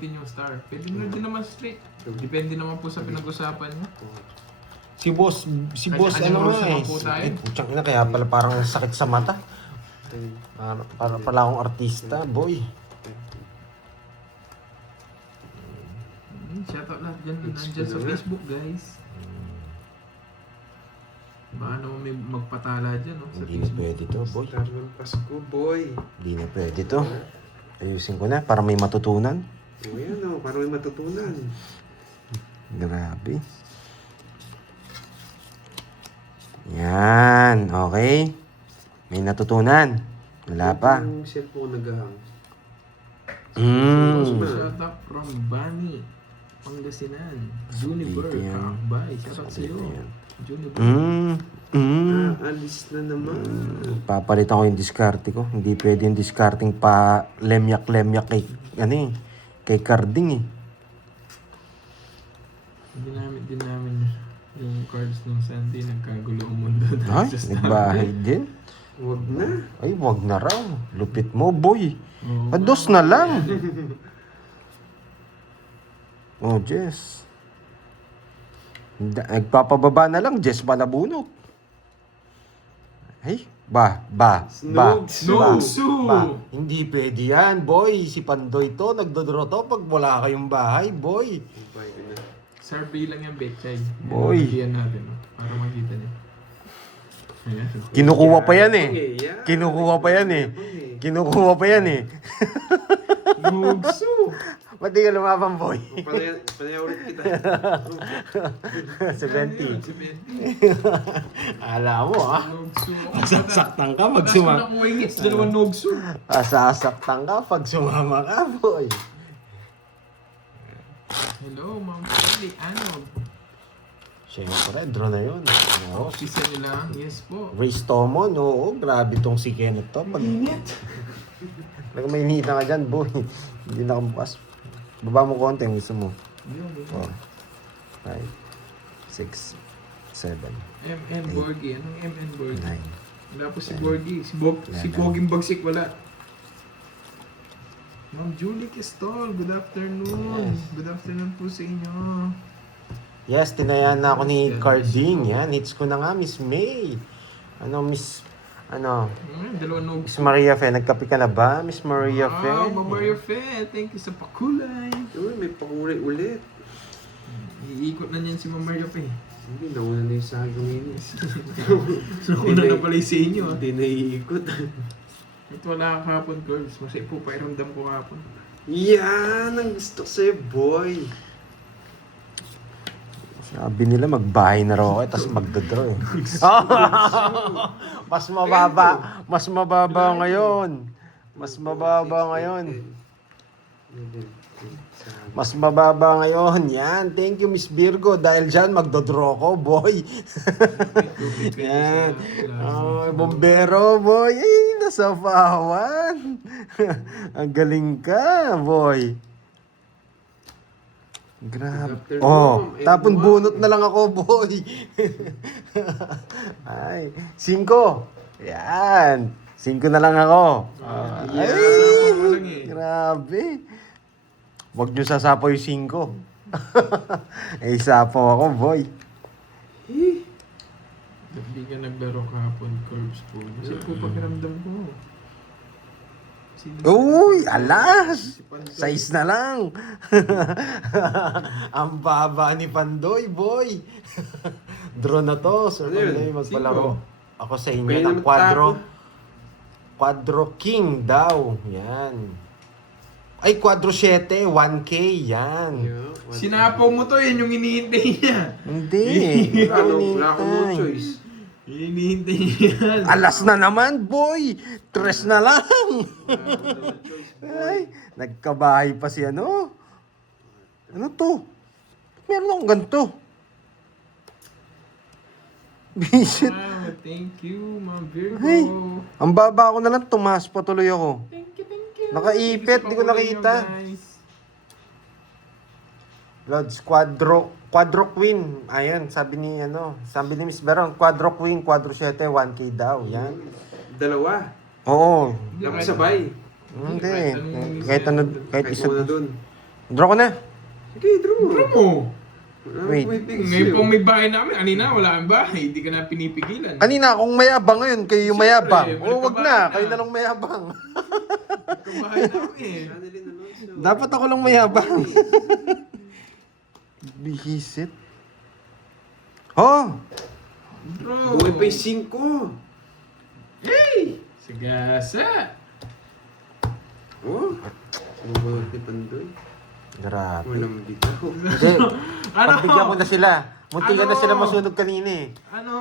yung star. Pwede na din naman straight. Depende naman po sa pinag-usapan niyo. Si boss Kanya-kanyang ano rules nga eh. naman po tayo. Ay, putyang ina, kaya pala parang sakit sa mata. Para pala akong artista, boy. Shoutout lahat dyan na nandyan sa Facebook, guys. Baka naman may magpatala dyan, no? Sa Hindi na Facebook. pwede to, boy. Star ng Pasko, boy. Hindi na pwede to. Ayusin ko na para may matutunan. O yan o, para may matutunan. Grabe. Yan, okay. May natutunan. Wala pa. Yung cellphone nag-ahang. Shoutout from Bani, Pangasinan. Juniper, Dito yan. Kakbay. Shoutout sa'yo. Dito yan. Juniper. Alis na naman. Papalitan ko yung diskarte ko. Hindi pwede yung discarding pa lemyak-lemyak kay, kay Carding eh. Din namin yung cards ng Sunday. Nagkagulo ang mundo Ay, sa Starbucks. nagbahay din. Huwag na. Ay, wag na raw. Lupit mo, boy. Oo. Ados na lang. Oh, Jess. Nagpapababa na lang, Jess Malabunok. Ay, ba. Snugsu! Hindi pwede yan, boy. Si Pandoy to, nagdodraw to pag wala kayong bahay, boy. Bye ka na. Survey lang yung Betchay. Boy. Yan natin, no? Para makita niya. Ayan. Kinukuha pa yan eh. Yan. Kinukuha pa yan eh. Kinukuha pa yan eh. Snugsu! Ba't di ka lumaban, boy? Panaya ulit kita. 70. 70. Alam mo, ah. Nogsu. Masasaktan ka pag Kaso na kuwingit sa dalawang Nogsu. Masasaktan ka pag sumama ka, boy. Hello, Ma'am Kelly. Ano? Siyempre, draw na yun. Oo. Office nila. Yes po. Race Tomon, oo. Grabe tong si Kenneth to. Init. May inita ka dyan, boy. Hindi na kabukas. Baba mo konti ang gusto mo. Yun, yun. 4, 5, 6, 7, MN Borgie. Anong MN Borgie? 9. Wala po si Borgie. Si Poging Bagsik wala. Ma'am Julie Kestol, good afternoon. Yes. Good afternoon po sa inyo. Yes, tinayan na ako ni Carding. Yan, hits ko na nga, Miss May. Dalawang Nogsu. Miss Maria Fe, nagkape ka na ba? Miss Maria Fe? Wow, Ma'am Maria Fe. Thank you sa pakulay. Uy, may pakulay ulit. Iikot na niyan si Ma'am Maria Fe. Hindi, nauna na yung sa akin ngayon. Nauna na pala yung sa inyo. Hindi naiikot. Ito wala kahapon, girls. Masaya po, pairamdam ko kahapon. Yan ang gusto ko sa'yo, boy. Sabi nila magbahay na raw ako, tapos magdodraw eh. Mas mababa ngayon. Mas mababa ngayon. Mas mababa ngayon. Yan. Thank you, Miss Virgo. Dahil dyan, magdodraw ko, boy. Yan. Oh, bombero, boy. Ay, nasa pawan. Ang galing ka, boy. Grabe. Oh, tapon bunot na lang ako, boy. Ay, 5. Yan. 5 na lang ako. Ay, Ay, lang eh. grabe. Huwag nyo sasapo yung 5. Eh, sapo ako, boy. Hindi ka naglaro kahapon, curves po. Kasi po pakiramdam ko. Uy, alas! 6 na lang. Ang baba ni Pandoy, boy. Draw na to. Sir Ano yun? Pandoy, magpalaro. Ako sa inyo Pwede ng naman Quadro King daw. Yan. Ay, Quadro 7, 1K. Yan. Sinapaw mo to, yan yung hinihintay niya. Hindi. Wala akong no choice. Hinihintay niya. Alas na naman, boy. 3 na lang. Ay, nagkabahay pa si ano. Ano to? Meron akong ganito. Bisit. Wow, thank you, Ma'am Virgo. Ay, ang baba ko na lang, tumaas pa tuloy ako. Thank you. Nakaipit, di ko nakita. Lods, Quadro Queen. Ayan, sabi ni Miss Beron, Quadro Queen, Quadro 7, 1K daw. Yan. Dalawa. Oo. Dapat sabay. Hindi. Kahit isa. Kahit una dun. Draw ko na. Sige, draw mo. Ano mo? Wait. May pig Ngayon sa'yo. pong may bahay namin, anina wala kang bahay, hindi ka na pinipigilan. Kanina, kung mayabang ngayon, kayo yung mayabang. Siyempre, O, wag na. nagkabahan na. Kayo na lang mayabang. Yung bahay namin. Annalyn Alonso. Dapat ako lang mayabang. Bihisit. Oh! Bro. Buhay pa yung 5. Hey! Sigasa. Oh. Bumulot ni Pandoy. Grabe. Walang bitaw. Hindi. Ano? Pagbigyan ko na sila. Munti ka na Ano? sila masunog kanina eh. Ano?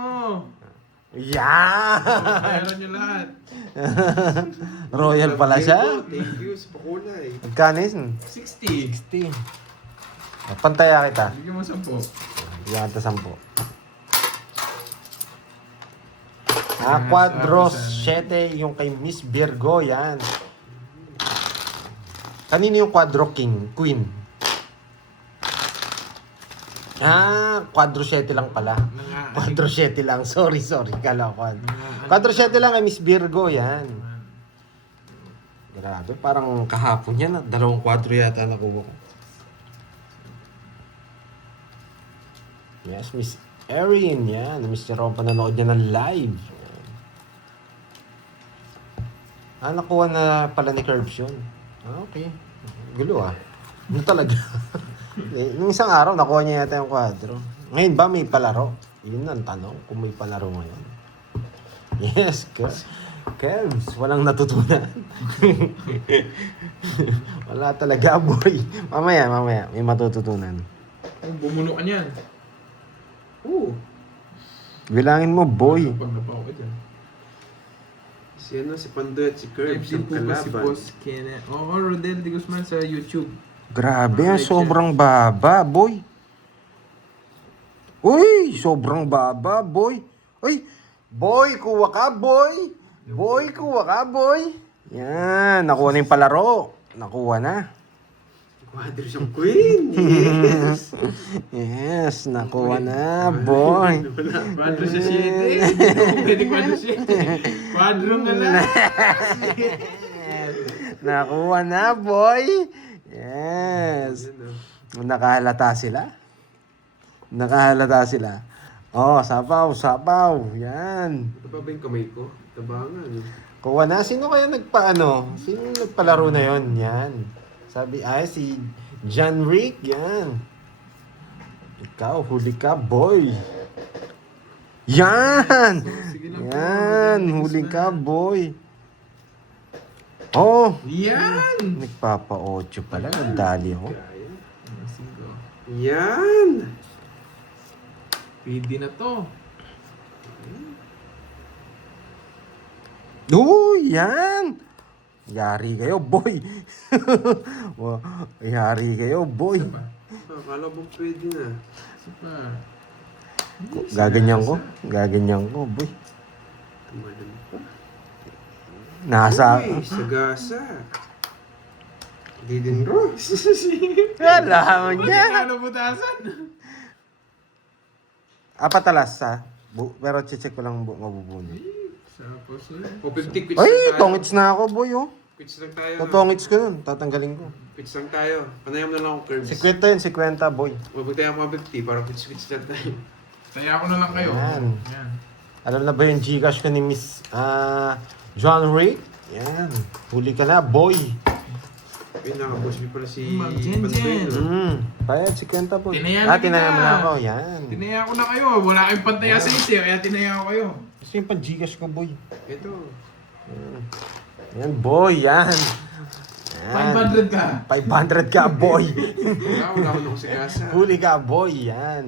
Yeah! Meron nyo lahat. Royal pala siya. Thank you sa pakulay. Magkano yun? 60. 60. Pantaya kita. Bigyan mo 10. Bigyan kita 10. Quadros 7 yung kay Miss Virgo, yan. Kanino yung Quadro King? Queen. Quadro 7 lang pala. Quadro 7 lang. Sorry. Kala ko. Quadro 7 lang kay Miss Virgo, yan. Grabe, parang kahapon yan. 2 quadro yata nakuha ko. Yes, Miss Erin, yan. Miss Jerome, panonood niya ng live. Nakuha na pala ni Curbs yun. Okay. Gulo Ano talaga? Nung isang araw, nakuha niya yata yung quadro. Ngayon ba may palaro? Yun ang tanong, kung may palaro ngayon. Yes, Curbs, walang natutunan. Wala talaga, boy. Mamaya, may matututunan. Oh, bumuno ka niyan. Oo. Bilangin mo, boy. Pag napaw ka dyan. Si Pandoy at si Curbs Din ang po ba si kalaban. Boss Kenneth? Oo, Rodel de Guzman sa YouTube. Grabe, ang sobrang baba, boy. Uy, sobrang baba, boy. Uy, boy, kuha ka, boy. Boy, kuha ka, boy. Yan, nakuha na yung palaro. Nakuha na. Quadro siyang Queen. Yes. Yes, nakuha na, boy. Quadro sa 7. Pwede quadro 7. Quadro nga lang. Nakuha na, boy. Yes. Nakahalata sila. Oh, sapaw. Yan. Ito pa ba yung kamay ko? Tabangan. Kuha na. Sino kaya nagpaano? Sino nagpalaro na yon? Yan. Sabi, si John Rick. Yan. Ikaw, huli ka, boy. Yan! Sige lang po, Yan, Rodel de huli Guzman. ka, boy. Oh, Yan! nagpapa-8 pala. Nagdali ako. Kaya. Sige. Yan! Pwede na to. Yan! Yari kayo, boy. Yari kayo, boy. Isa pa. Akala mo pwede na. Isa pa. Gaganyan ko, boy. Tumalan pa. Nasa... Uy, sagasa. Hindi din Rose. Alam Hindi niya. ka nabutasan. Apat alas, pero check ko lang mabubunod. Tapos eh. O 50 quits Ay, lang tayo. tongits na ako, boy, oh. Quits lang tayo. Totongits ko nun, tatanggalin ko. Quits lang tayo. Panayan mo na lang akong curves. 50 yun, 50, boy. Mabag tayo mga 50 para quits lang tayo. Taya ko na lang kayo. Yan. Yan. Alam na ba yung Gcash ko ni Miss John Rick? Yan. Huli ka na, boy. Ay, nakaboss mo pala si Ma'am Jen Jen. Pandoy, no? Bayad, 50 po. Tinaya na Tinaya kita. mo na ako, yan. Tinaya ko na kayo. Wala kayong pantaya sa isi. Kaya tinaya ko kayo. Gusto yung pang-Gcash ko, boy. Ito. Yan, boy, yan. 500 ka. 500 ka, boy. Wala ko na sagasa. Huli ka, boy, yan.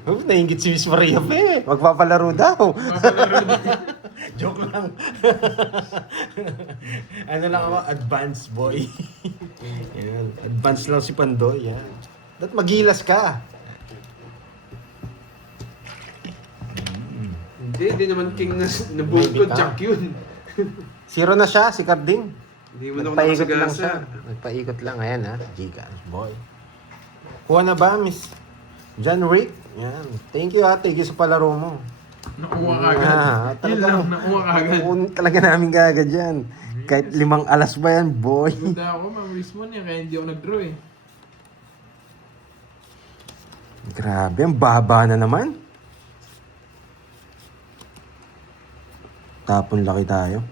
Naingit si Miss Maria pa eh. Magpapalaro daw. Joke lang. Ano lang ako, advance boy. Yan. Advance lang si Pandoy, yan. Dapat magilas ka. Hindi naman king na nabuhod ko. Maybe ka. Jack yun. Zero na siya, si Carding. Hindi mo na ako Nagpaikot lang siya. nakasagasa. Nagpaikot lang, ayan ha. Gcash, boy. Kuha na ba, Miss John Rick? Yan. Thank you ha, thank you sa palaro mo. Nakuha ka agad. Ah, Yun lang, nakuha ka agad. Kukunin talaga namin kagad yan. Kahit 5 alas ba yan, boy? Ganda ako, mamiss mo niya, kaya hindi ako nag-draw eh. Grabe, ang baba na naman. Tapon laki tayo.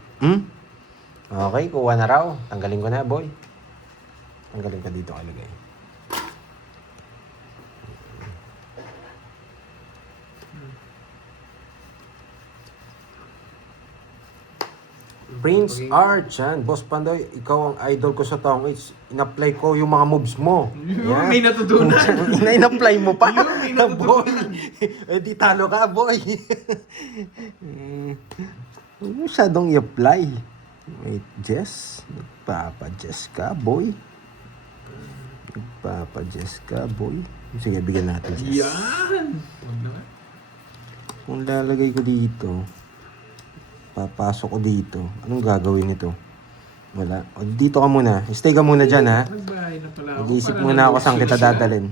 Okay, kuha na raw. Tanggalin ko na, boy. Tanggalin ko dito kalagay. Prince Art, yan. Boss Pandoy, ikaw ang idol ko sa Tong It's. In-apply ko yung mga moves mo. Yun, may natutunan. In-apply mo pa? Yun, may natutunan. Boy. Eh, di talo ka, boy. Huwag mo masyadong i-apply. Wait, Jess? Nagpapa-Jess ka, boy. Nagpapa-Jess ka, boy. Sige, bigyan natin, Jess. Yan! Huwag na. Kung lalagay ko dito, papasok ko dito. Anong gagawin nito? Wala. O, dito ka muna. Stay ka muna dyan, ha? Nagbahay na pala ako. Mag-iisip Para muna ako saan kita nag-shoot siya. dadalhin.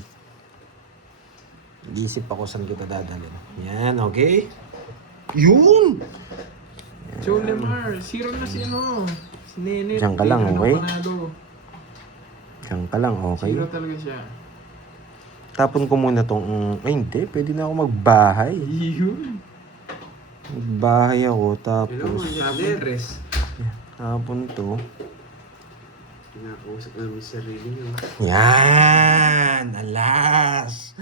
Mag-iisip ako saan kita dadalhin. Yan, okay? Yun! Joe Lemar, zero na si ano. Si Nene. Diyan ka lang, okay? Diyan ka lang, okay? Zero talaga siya. Tapon ko muna tong... ay, hindi. Pwede na ako magbahay. Yun. Magbahay ako, Hello, tapos... Janet. Dress. Tapon to. Kinakausap namin sa sarili niyo. Yan! Alas!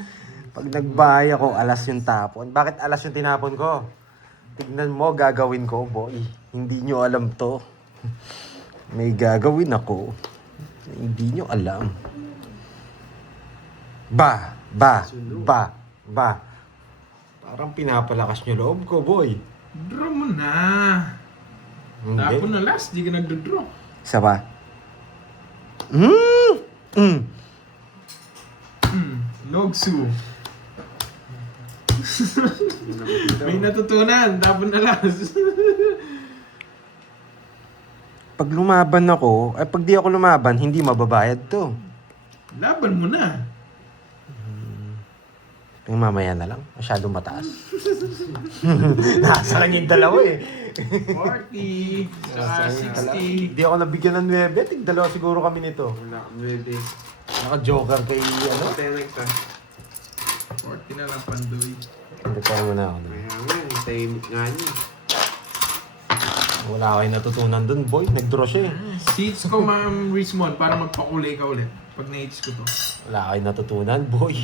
Pag nagbahay ako, alas yung tapon. Bakit alas yung tinapon ko? Tignan mo, gagawin ko, boy. Hindi nyo alam to. May gagawin ako. Hindi nyo alam. Ba! Parang pinapalakas nyo loob ko, boy. Draw mo na. Hindi. Tapon na last, di ka nagdodraw. Isa pa. Logsu. May natutunan, tapon na last. Pag lumaban ako, pag di ako lumaban, hindi mababayad to. Laban mo na. Yung mamaya na lang. Masyadong mataas. Nasa lang yung dalawa eh. 40, saka 60. Hindi ako nabigyan ng 9. Tig-dalawa siguro kami nito. Wala, maybe. Naka-joker kay ano? Tenek ka. 40 na lang, Pandoy. Hindi pa mo na ako. Mayaman, tahimik nga niya. Wala kayo natutunan dun, boy. Nag-draw siya eh. Seats ko, Ma'am Richmond, para magpakulay ka ulit. Pag na-hits ko to. Wala kayo natutunan, boy.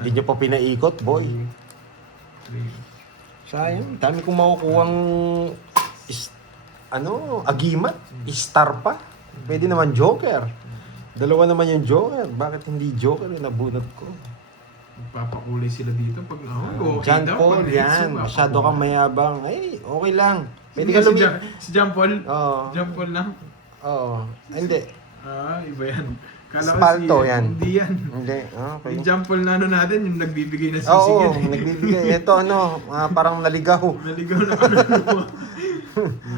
Hindi nyo pa pinaikot, boy. Sayang. Dami kong makukuhang agimat. Star pa. Pwede naman joker. Dalawa naman yung joker. Bakit hindi joker yung nabunot ko? Magpapakulay sila dito pag okay John daw. Paul, Pag na-hits yan. ko, Masyado kang mayabang. Ay, okay lang. Pwede Hindi ka si, lumipad. Si John Paul? Oo. John Paul lang? Oo. Hindi. Iba yan. Kala ko Spalto si, yan. Hindi yan. Hindi. Okay. Yung John Paul na ano natin, yung nagbibigay na sisig Oo, yan. nagbibigay. Ito parang naligaw. Naligaw na ano.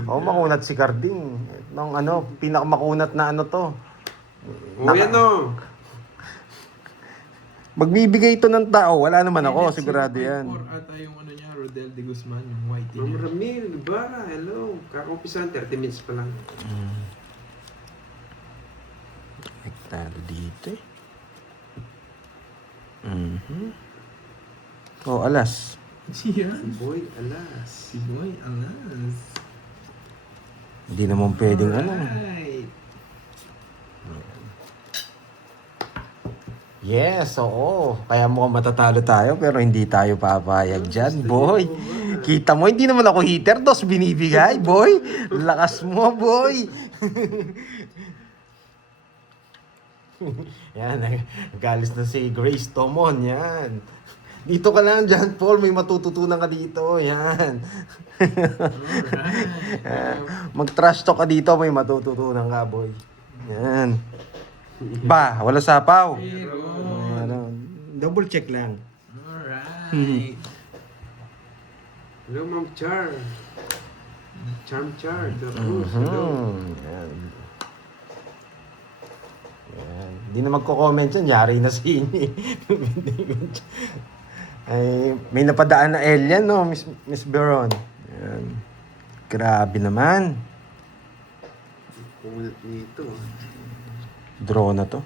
Oo, makunat si Carding. Nung pinakamakunat na to. O yan o. Magbibigay ito ng tao. Wala naman ako, sigurado yan. Ata yung ano niya, Rodel de Guzman, yung white Ma'am niya. Ramil, Ibarra, hello. Kakumpisan, 30 minutes pa lang. Konektado dito eh. Oh, alas. Siya? Boy, alas. Si Boy Alas. Hindi naman pwedeng Alright. Yes, oo. Kaya mukhang matatalo tayo pero hindi tayo papayag dyan, boy. Kita mo, hindi naman ako hitter. Dos binibigay, boy. Lakas mo, boy. Yan, nagalis na si Grace Tomon. Yan. Dito ka lang dyan, Paul. May matututunan ka dito. Yan. Mag-trash talk ka dito. May matututunan ka, boy. Yan. Ba, wala sapaw. Pero, Double check lang. alright. Hello, Ma'am Char. Char, the Cruz, hello. Yan. Yan. Hindi na magko-comment yan. Yari na si Ini. Ay, may napadaan na alien, no, Miss Beron. Yan. Grabe naman. Punit nito. Draw na to.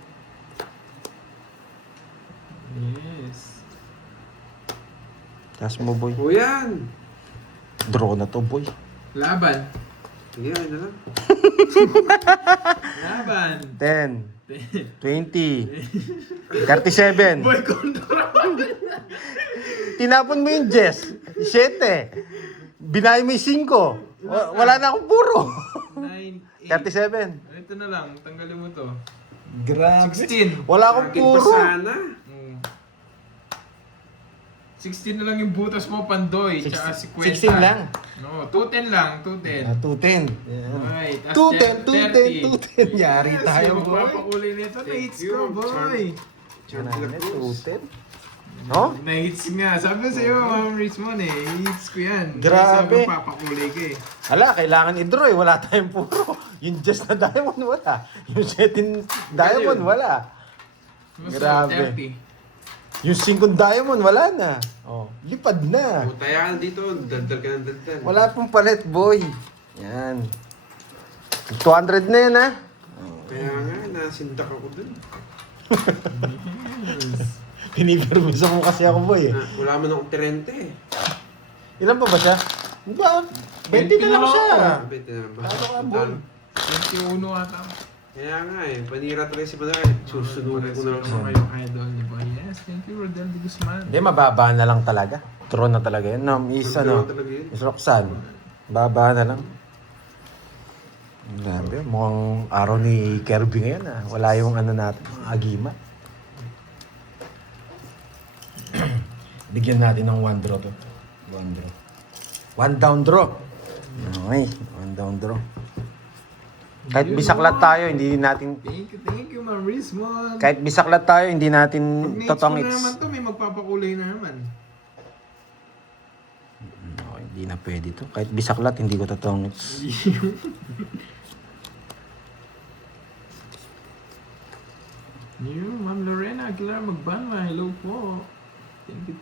Yes. Taas mo, boy. O yan! Draw na to, boy. Laban. Sige, ayun na lang. Laban. 10, 20, 37. Boy, kontra. Tinapon mo yung Jess. 7. Binayo mo yung 5. Wala na akong puro. 9, 8. 37. Ito na lang, tanggalin mo to. Grabe. 16. Wala akong Akin pa puro. sana. 16 na lang yung butas mo, Pandoy. Tsaka 50. 16 lang. No, 210 lang, 210. 210. Right. 210. Yari tayo, boy. Magpapakulay nito. Na-hits you, ko, boy. Chandler Cruz. 210. No? Na-hits nga. Sabi ko sa'yo, Ma'am Richmond eh. Hits ko yan. Grabe. Sabi ko, papakulay ka eh. Hala, kailangan i-draw eh. Wala tayong puro. Yung Jess na diamond, wala. Yung 7 diamond, wala. Grabe. 30. Yung 5 diamond, wala na. Oh, lipad na. Butaya ka na dito. Daldal ka ng daldal. Wala pong palit, boy. Yan. 200 na yan, ha? Kaya nga, nasindak ako dun. Pinipermisa mo kasi ako, boy. Wala man akong 30 eh. Ilan pa ba siya? Ba? 20 na lang siya. Bete na ba? Ano ka, boy? 21 ata. Kaya nga eh, panira talaga si Baday. Susunugin ko na lang Sa siya. kayong idol, di ba? Yes, thank you, Rodel de Guzman. Hindi, mababa na lang talaga. Draw na talaga yun. No, is ano, Talaga yun. is Roxanne. Baba na lang. Grabe, mukhang araw ni Kirby ngayon, ha? Wala yung ano natin, mga agima. Bigyan natin ng 1 draw to. 1 draw. 1 down draw. Okay, 1 down draw. Kahit bisaklat tayo, hindi natin... Thank you, Ma'am Richmond. Kahit bisaklat tayo, hindi natin Pag na-hits ko na totongits. naman to, may magpapakulay na naman. Okay, hindi na pwede to. Kahit bisaklat, hindi ko totongits. New, Ma'am Lorena Aguilar Magbanwa, hello po.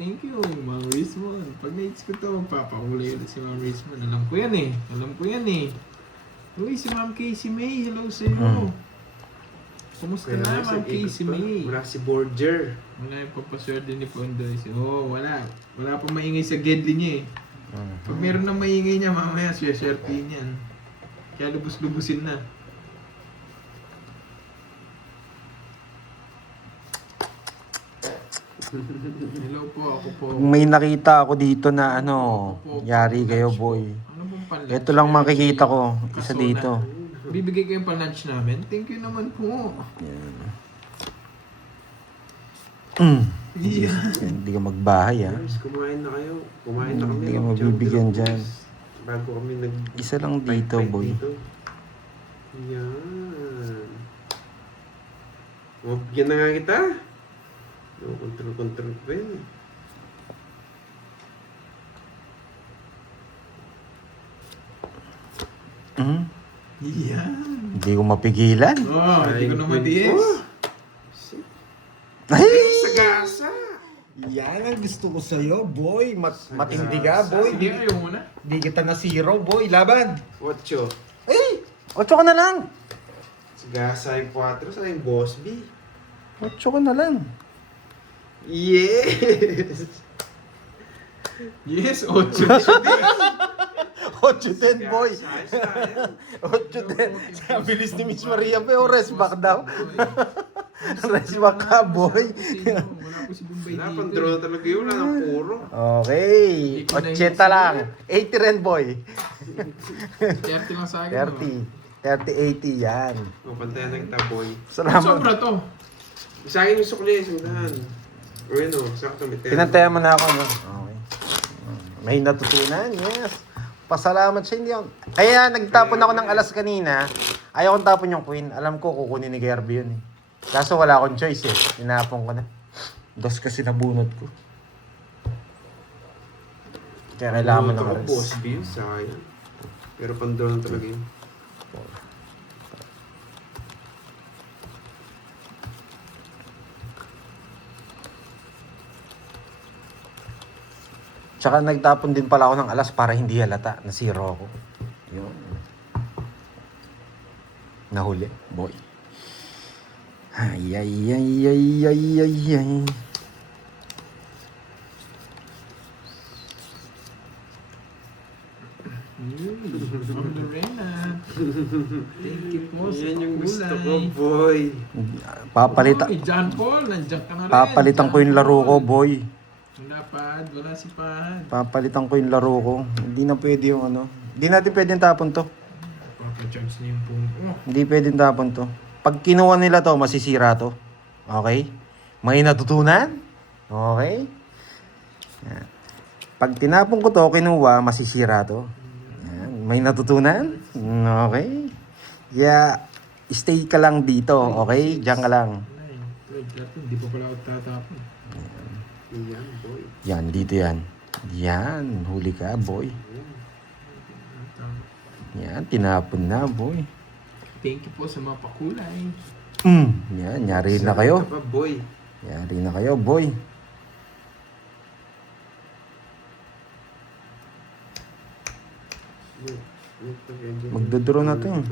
Thank you, Ma'am Richmond. Pag na-hits ko to, magpapakulay ulit si Ma'am Richmond. Alam ko yan eh. Uy, si Ma'am Casey May, hello sa iyo. Kumusta Kaya na, nga, Ma'am sa Casey ikot pa. May? Wala si Borger. Wala yung papaswerte ni Pondoy. Wala. Wala pa maingay sa gedli niya eh. Pag meron nang maingay niya, mamaya swerte niyan. Kaya lubos-lubusin na. Hello po, ako po. Kung may nakita ako dito na ano, yari kayo, boy. Ano pong pan-lunch? Ito lang makikita ko. Isa Kasona. dito. Bibigay ko yung pan-lunch namin. Thank you naman po. Yeah. Hindi ka magbahay, ha? Guys, kumain na kayo. Kumain na kami. Hindi ka mabibigyan dyan. Bago kami nag... Isa lang dito, fight boy. dito. Yan. Mabigyan na nga kita. No, control pa yun. Yeah. Hindi ko mapigilan. Oh, hindi ko na matiis. Oh, Ay! sagasa! Yan ang gusto ko sa'yo, boy. Matindi ka, boy. Sige, ayaw mo na. Di kita na zero, boy. Laban. 8. Ay! 8 ka na lang. Sagasa yung 4 sa yung Boss B. 8 ka na lang. Yes! Yes, 8. 8-10, boy. Sayang. 8-10. Ang bilis ni Miss Maria pa yung rest back daw. Rest back ka, boy. Wala po si Bombay Wala, dito. pang draw talaga yun. Wala nang puro. Okay. 80 lang. 80 rin, boy. 30 lang sa akin. 30. 30-80 yan. O, pantayan na kita, boy. Sobra Salamat. to. Sa akin yung sukli, sundahan. O yun o, sakto may 10. Pinantayan mo na ako, no? Okay. May natutunan, yes. Pasalamat sa hindi ako. Kaya nagtapon ako ng alas kanina. Ayaw kong tapon yung queen. Alam ko kukunin ni Kirby yun eh. Kaso wala akong choice eh. Tinapon ko na. Dos kasi nabunot ko. Kaya kailangan mo ng Ako, alas. Boss B, sayang. Pero pang draw na talaga yun. Tsaka nagtapon din pala ako ng alas para hindi halata na zero ako. Yun. Nahuli, boy. Ay, ay, ay, ay, ay, ay, ay. Ma'am Lorena. Thank you po sa Yan yung gusto ko, pakulay. boy. Papalitan, Oy, John Paul, nandiyan ka na rin. papalitan ko yung laro ko, boy. Wala Pad, wala si Pad. Papalitan ko yung laro ko. Hindi na pwede yung ano. Hindi natin pwedeng tapon to. Papa-charge niya yung phone ko. Hindi pwedeng tapon to. Pag kinuha nila to, masisira to. Okay? May natutunan? Okay? Yan. Pag tinapon ko to, kinuha, masisira to. Yan. May natutunan? Okay? Kaya, stay ka lang dito. Okay? Diyan ka lang. 9, 12, 13, hindi pa pala ako tatapon. Yan, boy. Yan, dito yan. Yan, huli ka, boy. Yan, tinapon na, boy. Thank you po sa mga pakulay. Yan, nyari na kayo. Ka pa, boy. Yari na kayo, boy. Magdodraw na to eh.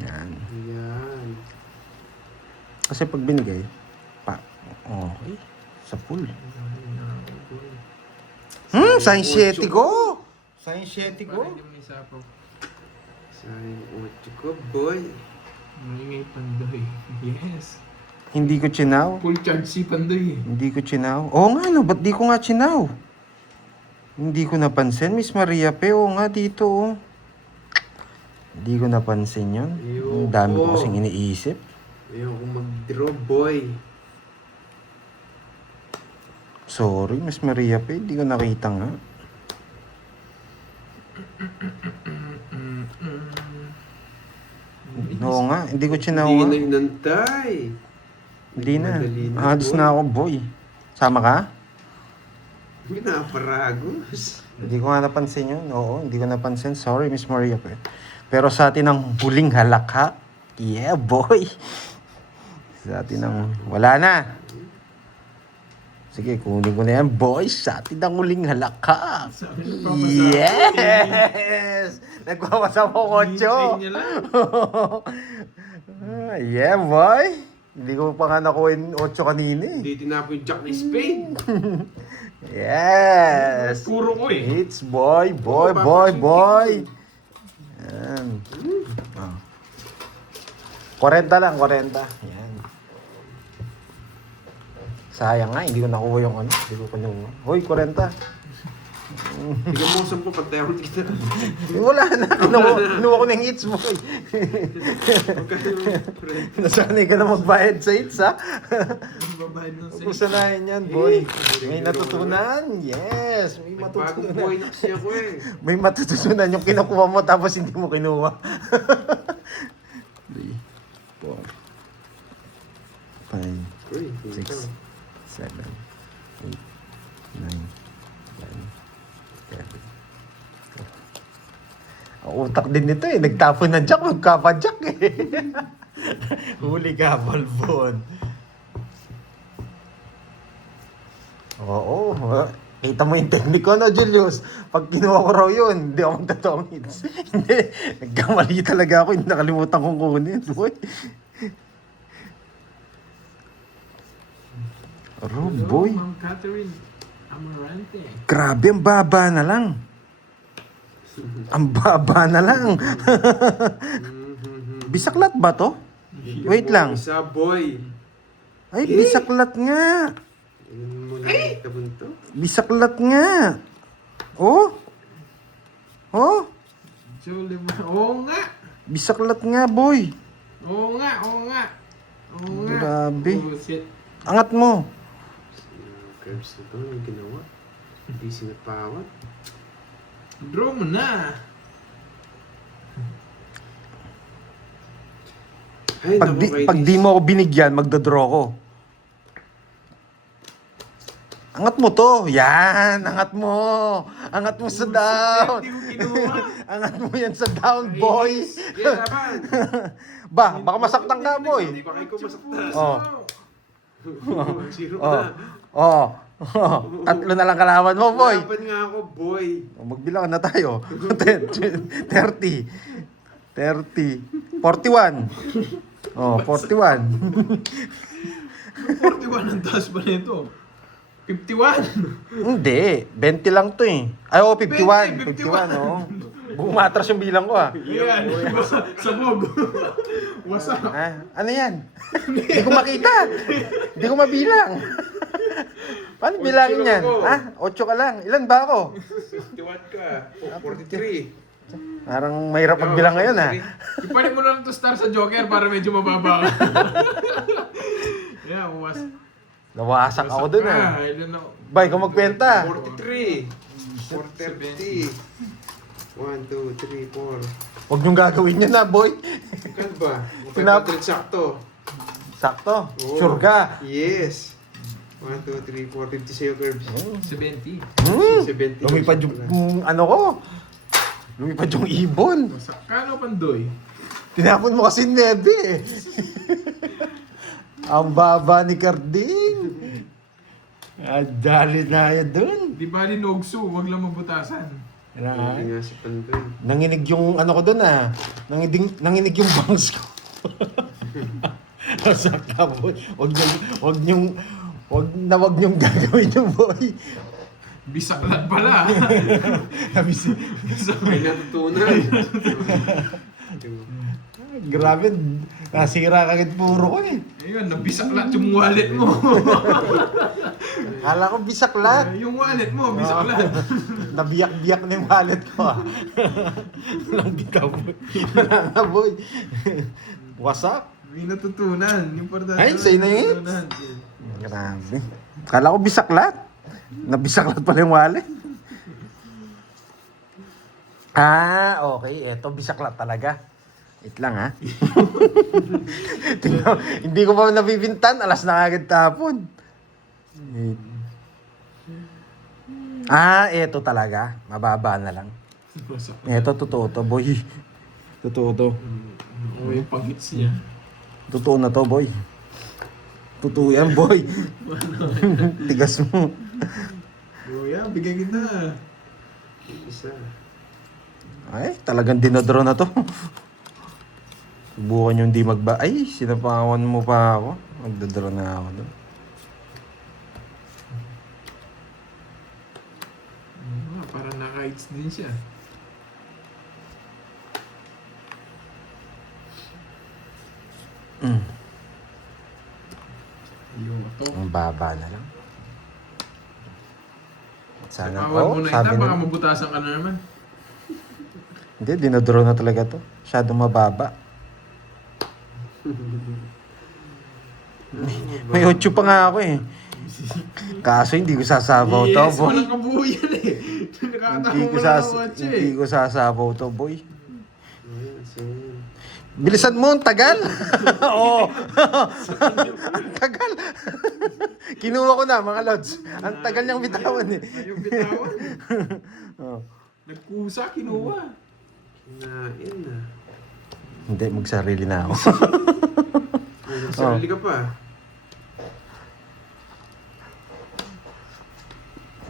Yan. Yan. Kasi pag binigay, okay. Sa pool. Science 7 go! Science 7 Para go! hindi mo isapaw. Sayang uti ko, boy. Maingay Pandoy. Yes. Hindi ko chinaw. Full charge si Pandoy. Hindi ko chinaw. Oo nga, no. Ba't di ko nga chinaw? Hindi ko napansin, Miss Maria Pe. Oo nga, dito, oh. Hindi ko napansin yun. Ang dami ko kasing iniisip. Ayoko mag-draw, boy. Sorry, Miss Maria Pe. Hindi ko nakita nga. Oo nga, hindi ko chinaw Hindi nga. na inantay. Hindi na. Madali na, Halos boy. na ako, boy. Sama ka? Pinaparagos. Hindi ko nga napansin yun. Oo, hindi ko napansin. Sorry, Miss Maria Pe. Pero sa atin ang huling halakha. Yeah, boy. Sa atin ang... Wala na. Sige, kunin ko na yan, boy. Sa atin ang huling halakha. Sabi ng Papa sa Yes! Nagpapasama ko 8. Hintay niya lang. Yeah, boy. Hindi ko pa nga nakuha yung 8 kanina eh. Hindi tinapo yung jack na spade. Yes! Puro ko eh. It's boy, boy, boy, boy. Yan. Oh. 40 lang, 40. Yan. Sayang nga, hindi ko nakuha yung ano. Hindi ko kinuha. Hoy, 40. Tignan mo saan po, pantay ako tignan. Wala na. Kinuha ko ng hits, boy. Nasanay ka na magbayad sa hits, ha? Babayad ng Huwag sanayin yan, boy. May natutunan. Yes, may Bagong matutunan. boy na kasi ako eh. May matutunan yung kinukuha mo tapos hindi mo kinuha. 3, 4, 5, Uy, 6, 7, 8, 9, 10, 11. Ang utak din nito eh. Nagtapon ng jack, magkapa-jack eh. Huli ka, Balbon. Oo. Kita mo yung technique ko, no, Julius? Pag kinuha ko raw yun, hindi ako magtotoong hits. Hindi. Nagkamali talaga ako. Hindi nakalimutan kong kunin. Boy. Hello, boy. Ma'am Catherine Amarante. Grabe, ang baba na lang. Ang baba na lang. Bisaklat ba to? Wait lang. Isa, boy. Ay, bisaklat nga. Tingnan mo na tabon to. Bisaklat nga. Oh? Oh? Julie, oo nga. Bisaklat nga, boy. Oo nga, oo nga. Oo nga. Grabe. Oh, shit. Angat mo. Curves na to, yung ginawa. Hindi sinapawat. Draw mo na. Ay, Pag di, pag di mo ako binigyan, magdodraw ko. Angat mo to. Yan. Angat mo. Angat mo sa down. Hindi mo kinuha. Angat mo yan sa down, boy. Kaya laban. Baka masaktan ka, boy. Hindi pa kayo ko masaktan. Oh. Zero Oh. na. Oh. Tatlo na lang kalaban mo, boy. Laban nga ako, boy. Magbilang na tayo. 10, 30. 30. 41. Oh, 41. 41 ang taas pa nito. 51. Hindi, 20 lang to eh. Ay, oh, 51. 50, 51, oh. Bumatras yung bilang ko ah. Ayan, sabog. Wasak. Ah, ano yan? Hindi ko makita. Hindi ko mabilang. Paano bilangin yan? ako. Ah, 8 ka lang. Ilan ba ako? 51 ka. 43. Parang mahirap magbilang ngayon ah. Ipalit mo na lang to star sa Joker para medyo mababa ka. Yeah, Nawasak ako dun ah. I don't know. Bay, kung magkwenta. 43. 430. 1, 2, 3, 4. Huwag niyong gagawin yun na, boy. Kan ba? Pinap- 500 sakto. Sakto. Oo. Sure ka. Yes. 1, 2, 3, 4, 50 sa'yo, Curbs. 70. 70. Lumipad yung ano ko. Lumipad yung ibon. Wasak. Kano pandoy? Tinapon mo kasi nebe eh. Ang baba ni Carding. Dali na yun dun. Di ba linogso, wag lang mabutasan. Hindi nga si Pandoy. Nanginig yung ano ko dun ah. Nanginig yung bangs ko. Masak ka po. Wag niyong gagawin yung boy. Bisaklat pala. May natutunan. Grabe, nasira kagad puro ko eh. Ayun, nabisaklat yung wallet mo. Kala ko bisaklat. Yung wallet mo, bisaklat. Nabiyak-biyak na yung wallet ko ah. Walang bitaw boy. Wala na boy. Wasak. May natutunan. Importante. Ay, sa'yo na yun. natutunan. Grabe. Kala ko bisaklat. Nabisaklat pala yung wallet. Ah, okay. Eto, bisaklat talaga. Wait lang ha. Tingnan, hindi ko pa nabibintan. Alas na agad tapon. Ah, eto talaga. Mababa na lang. Wasak. Eto, totoo to, boy. Totoo to. O yung pang-hits niya. Totoo na to, boy. Totoo yan, boy. Tigas mo. O yan, bigyan kita. Isa. Ay, talagang dinadraw na to. Subukan yung di magba... Ay, sinapawan mo pa ako. Magdadraw na ako doon. Parang naka-hits din siya. Yung ito. Ang baba na lang. Sana. Tapawan mo na sabi ita, baka na. mabutasan ka na naman. Hindi, dinadraw na talaga to. Masyadong mababa. May 8 pa nga ako eh. Kaso hindi ko sasabaw to, Yes, boy. walang kabuo yan eh. Nakakatawa Hindi mo ko, lang ang watch eh. hindi ko sasabaw to, boy. Ayan, sa'yo. Bilisan mo, ang tagal. Oo. Ang tagal. Kinuha ko na, mga lods. Ang tagal niyang bitawan eh. Ayaw bitawan. Oh. Nagkusa, kinuha. Kinain na. Hindi, magsarili na ako. Ay, nagsarili ka pa.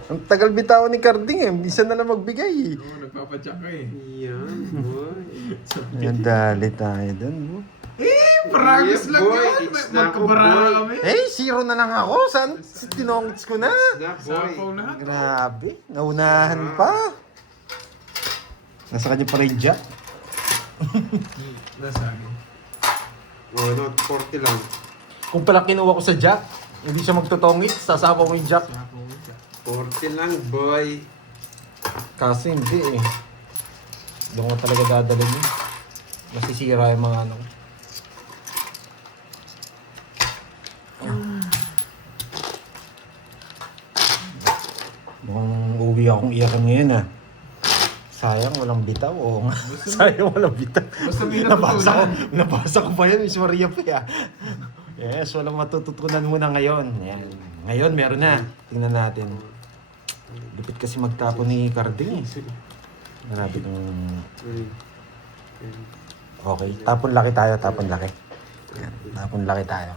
Ang tagal bitawan ni Carding eh. Bisa na lang magbigay eh. Oo, nagpapadyak ka eh. Yan, boy. Yan, dali tayo dun. Bro. Paragos Yeah, lang boy. yan. It's na ako, Magkabara boy. kami. Eh, 0 na lang ako. Saan? Tinongits ko na. Na, Sapaw boy. lahat. Grabe. Naunahan pa. Nasa kanya pa rin jack. Nasa akin. Oh, not 40 lang. Kung pala kinuha ko sa jack, hindi siya magtotongit. Sasapaw ko yung jack. Sapaw ka. 40 lang, boy. Kasi hindi eh. Doon ko talaga dadalhin yun. Masisira yung mga ano. Mukhang uwi akong iyakan ngayon ah. Sayang walang bitaw. Oo nga. Sayang walang bitaw. Basta may Nabasa ko pa yan, Miss Maria pa ah. Yes, walang matututunan mo na ngayon. Yan. Ngayon meron na. Tingnan natin. Lupit kasi magtapo ni Carding eh. Grabe nung... Okay, tapon laki tayo, tapon laki. Yan, tapon laki tayo.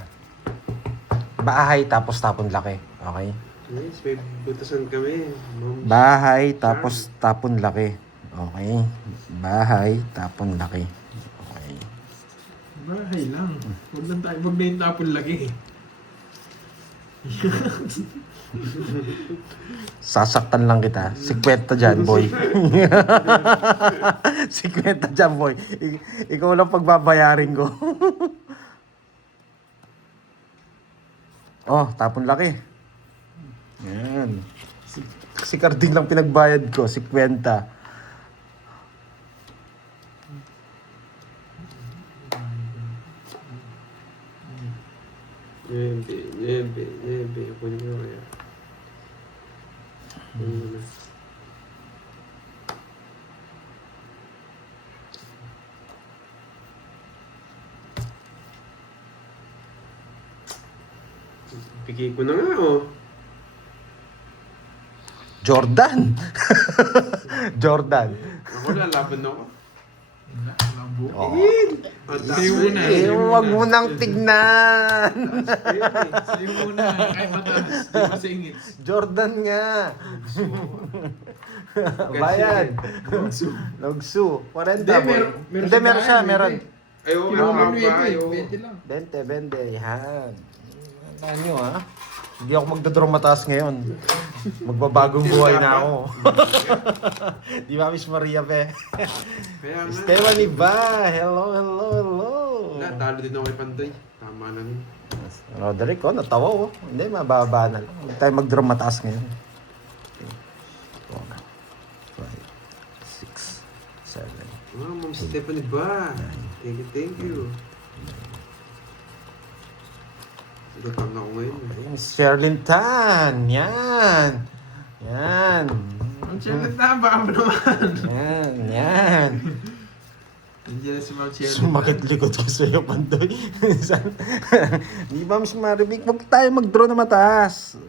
Bahay tapos tapon laki. Okay? Yes, may butasan kami. Ma'am. Bahay tapos tapon laki. Okay? Bahay tapon laki. bahay lang. Huwag lang tayo, huwag na yung tapon lagi. Sasaktan lang kita. 50 dyan, boy. 50 dyan, boy. Ikaw lang pagbabayarin ko. Oh, tapon laki. Yan. Si Carding lang pinagbayad ko, 50. Nyebe. Kunin ko kaya. Kunin mo na. Bigay ko na nga, oh. Jordan. Jordan. Ako, lalaban ako. Wala, walang buo. Oh. Ang Sa'yo taas muna. na eh. Huwag mo nang tignan. Sa'yo muna, kahit mataas, di ba sa ingit? Jordan nga. Bayad. Logso. Logsu. 40, Hindi, boy. meron Hindi, meron siya, meron. Ay, oo, Kinuha mo ang yung haba, 20 lang. 20. Yan. Tandaan nyo, ha? Hindi ako magdodraw mataas ngayon. Magbabagong buhay na ako. Di ba, Miss Maria, pe? Kaya nga. Stephanie ba? Hello. Wala, talo din ako kay Pandoy. Tama lang yun. Roderick, natawa, oh. Hindi, mababa na lang. Huwag tayo mag-draw mataas ngayon. 4, 5, 6, 7. Oh, Ma'am Stephanie ba? Thank you. Lutang ako ngayon. Sherlyn Tan. Yan. Ang chalita, baka mo naman. Yan. Nandiyan na si Ma'am Cherry. Sumakit likod ko sa'yo, Pandoy. Di ba, Miss Maribik? Huwag tayo mag-draw na mataas.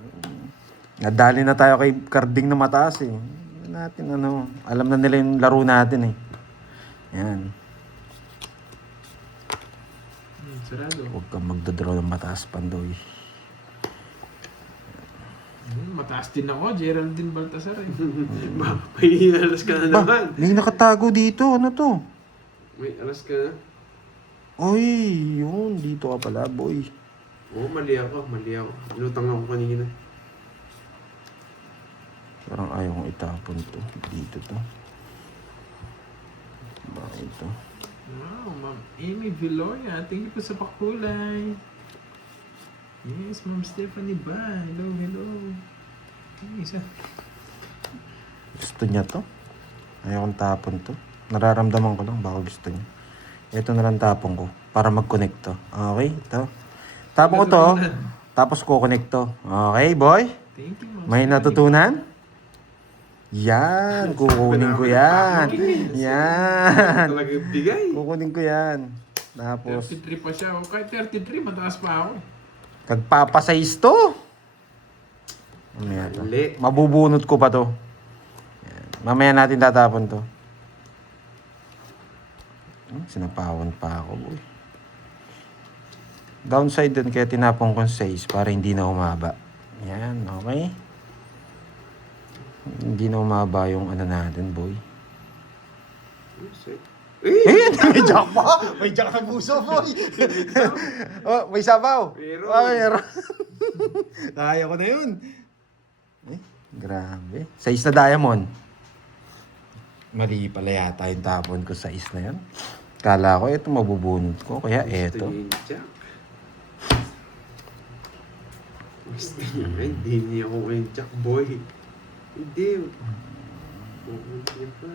Nadali na tayo kay Carding na mataas eh. Hindi natin alam na nila yung laro natin eh. Yan. Sarado. Huwag kang magdodraw ng mataas, Pandoy. Mataas din ako, Geraldine Baltasar eh. Ba, may alas ka na naman. May nakatago dito. Ano to? May alas ka na. Oy, yun. Dito ka pala, boy. Oo, mali ako. Lutang ako kanina. Parang ayaw kong itapon to. Dito to. Bakit ito? Wow, Ma'am Amy Villoria, thank you po sa pakulay. Yes, Ma'am Stephanie ba? Hello. Isa. Gusto niya to? Ayaw kong tapon to. Nararamdaman ko lang baka gusto niya. Ito na lang tapon ko para mag-connect to. Okay, ito. Tapon ko to. Tapos ko-connect to. Okay, boy? Thank you, Ma'am. May natutunan? Yan, kukunin ko yan. Yan. Talaga bigay. Kukunin ko yan. Tapos, 33 pa siya. O kahit 33, mataas pa ako. kagpapasize to. Mamaya to. Mali. Mabubunot ko pa to. Yan. Mamaya natin tatapon to. Sinapawan pa ako, boy. Downside din kaya tinapon ko 6 para hindi na humaba. Yan, okay. Hindi na umaba yung natin, boy. Eh, may jack pa! May jack sa puso, boy! Oh, may sabaw! Meron. Oh, meron. Kaya ko na yun. Grabe. 6 na diamond. Mali pala yata yung tapon ko sa na yan. Kala ko ito mabubunot ko, kaya eto. Gusto niya, hindi niya ako yung Jack boy. Hindi. Hindi pa.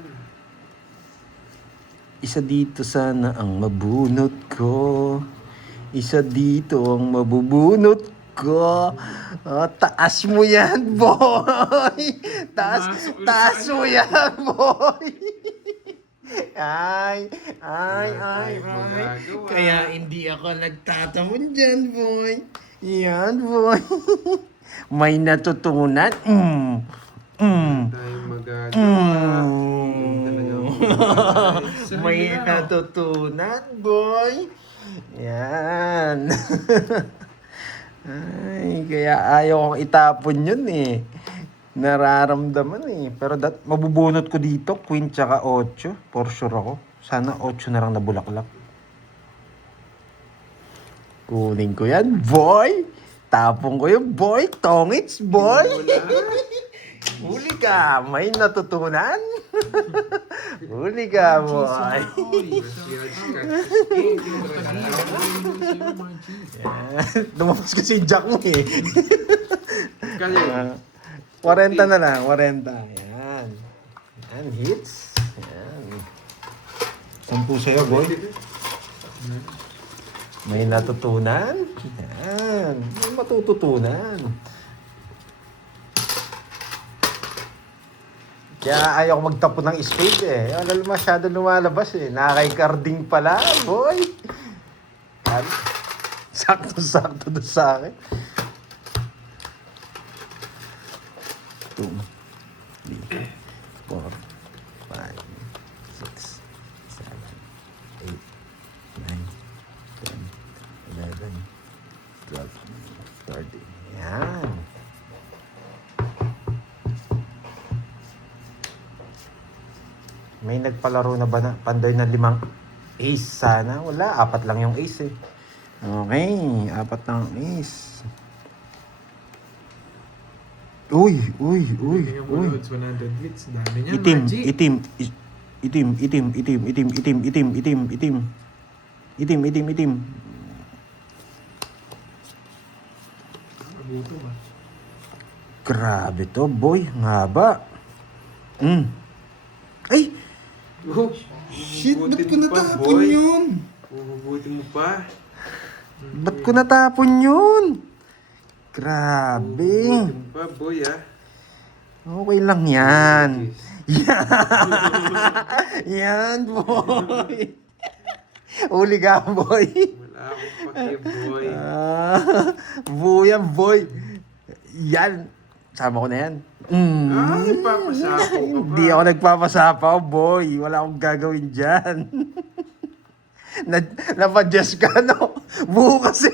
Isa dito sana ang mabunot ko. Isa dito ang mabubunot ko. Oh, taas mo yan, boy. Taas mo yan, boy. Ay. Magagawa. Kaya hindi ako nagtatamon dyan, boy. Yan, boy. May natutunan. Tayong magagawa. Yun talaga ang May natutunan, boy. Yan. Ay, kaya ayaw kong itapon yun eh. Nararamdaman eh. Pero mabubunot ko dito, queen tsaka 8. For sure ako. Sana 8 na lang na bulaklak. Kunin ko yan, boy. Tapong ko yung boy. Tongits, boy. Huli ka. May natutunan. Huli ka, boy. Lumabas kasi yung jack mo eh. Kaya. 40 na lang, 40. Yan. Yan, hits. Yan. 10 sa'yo, boy. May natutunan. Yan. May matututunan. Kaya ayaw ko magtapo ng spade eh. Wala masyado lumalabas eh. Nakakay-carding pala, boy. Yan. Sakto-sakto doon sa akin. 2, 3, 4, 5, 6, 7, 8, 9, 10, 11, 12, 13. Yan. May nagpalaro na ba na Pandoy ng 5 ace sana? Wala, 4 lang yung ace eh. Okay, 4 lang ace. Uy. Tingnan mo, Lods, 100 hits. Dami niyan, Itim. Margie. Itim. Mabuto ba? Grabe to, boy. Ang haba. Ay! Oh, Shit, ba't huhugutin ko mo pa, natapon boy. yun? Huhugutin mo pa. Ba't ko natapon yun? Grabe. Huhugutin mo pa, boy, ah. Okay lang yan. Yan, boy. Uli ka, boy. Wala akong pake, boy. Buyan, boy. Yan. Sama ko na yan. Papasapo ka pa. Hindi ako nagpapasapaw, boy. Wala akong gagawin dyan. Napadjust ka, no? Buo kasi.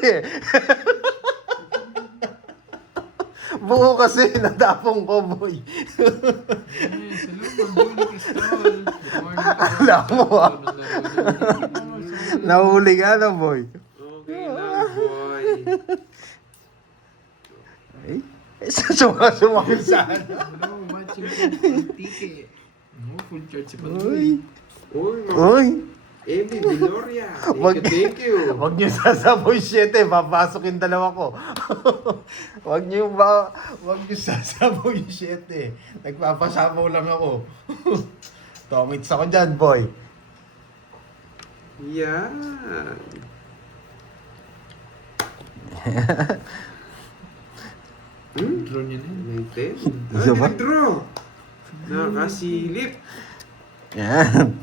Buo kasi. Nadapong ko, boy. Yes, hello, Ma'am Julie Cristol. Good morning. Alam mo, ah. Nahuli ka na, boy. Okay lang, boy. Ay, sumakin sana. Hello, watching from Tike. No, full charge si Uy. Pandoy. Uy, Uy. Amy Viloria. Wag Thank you. niyo sasaboy 7, papasok yung dalawa ko. Wag niyo sasaboy 7. Nagpapasabaw lang ako. Tongits ako dyan, boy. Yan. Draw niya na yun. May 10. Isa ba? Draw. Nakasilip. Yan.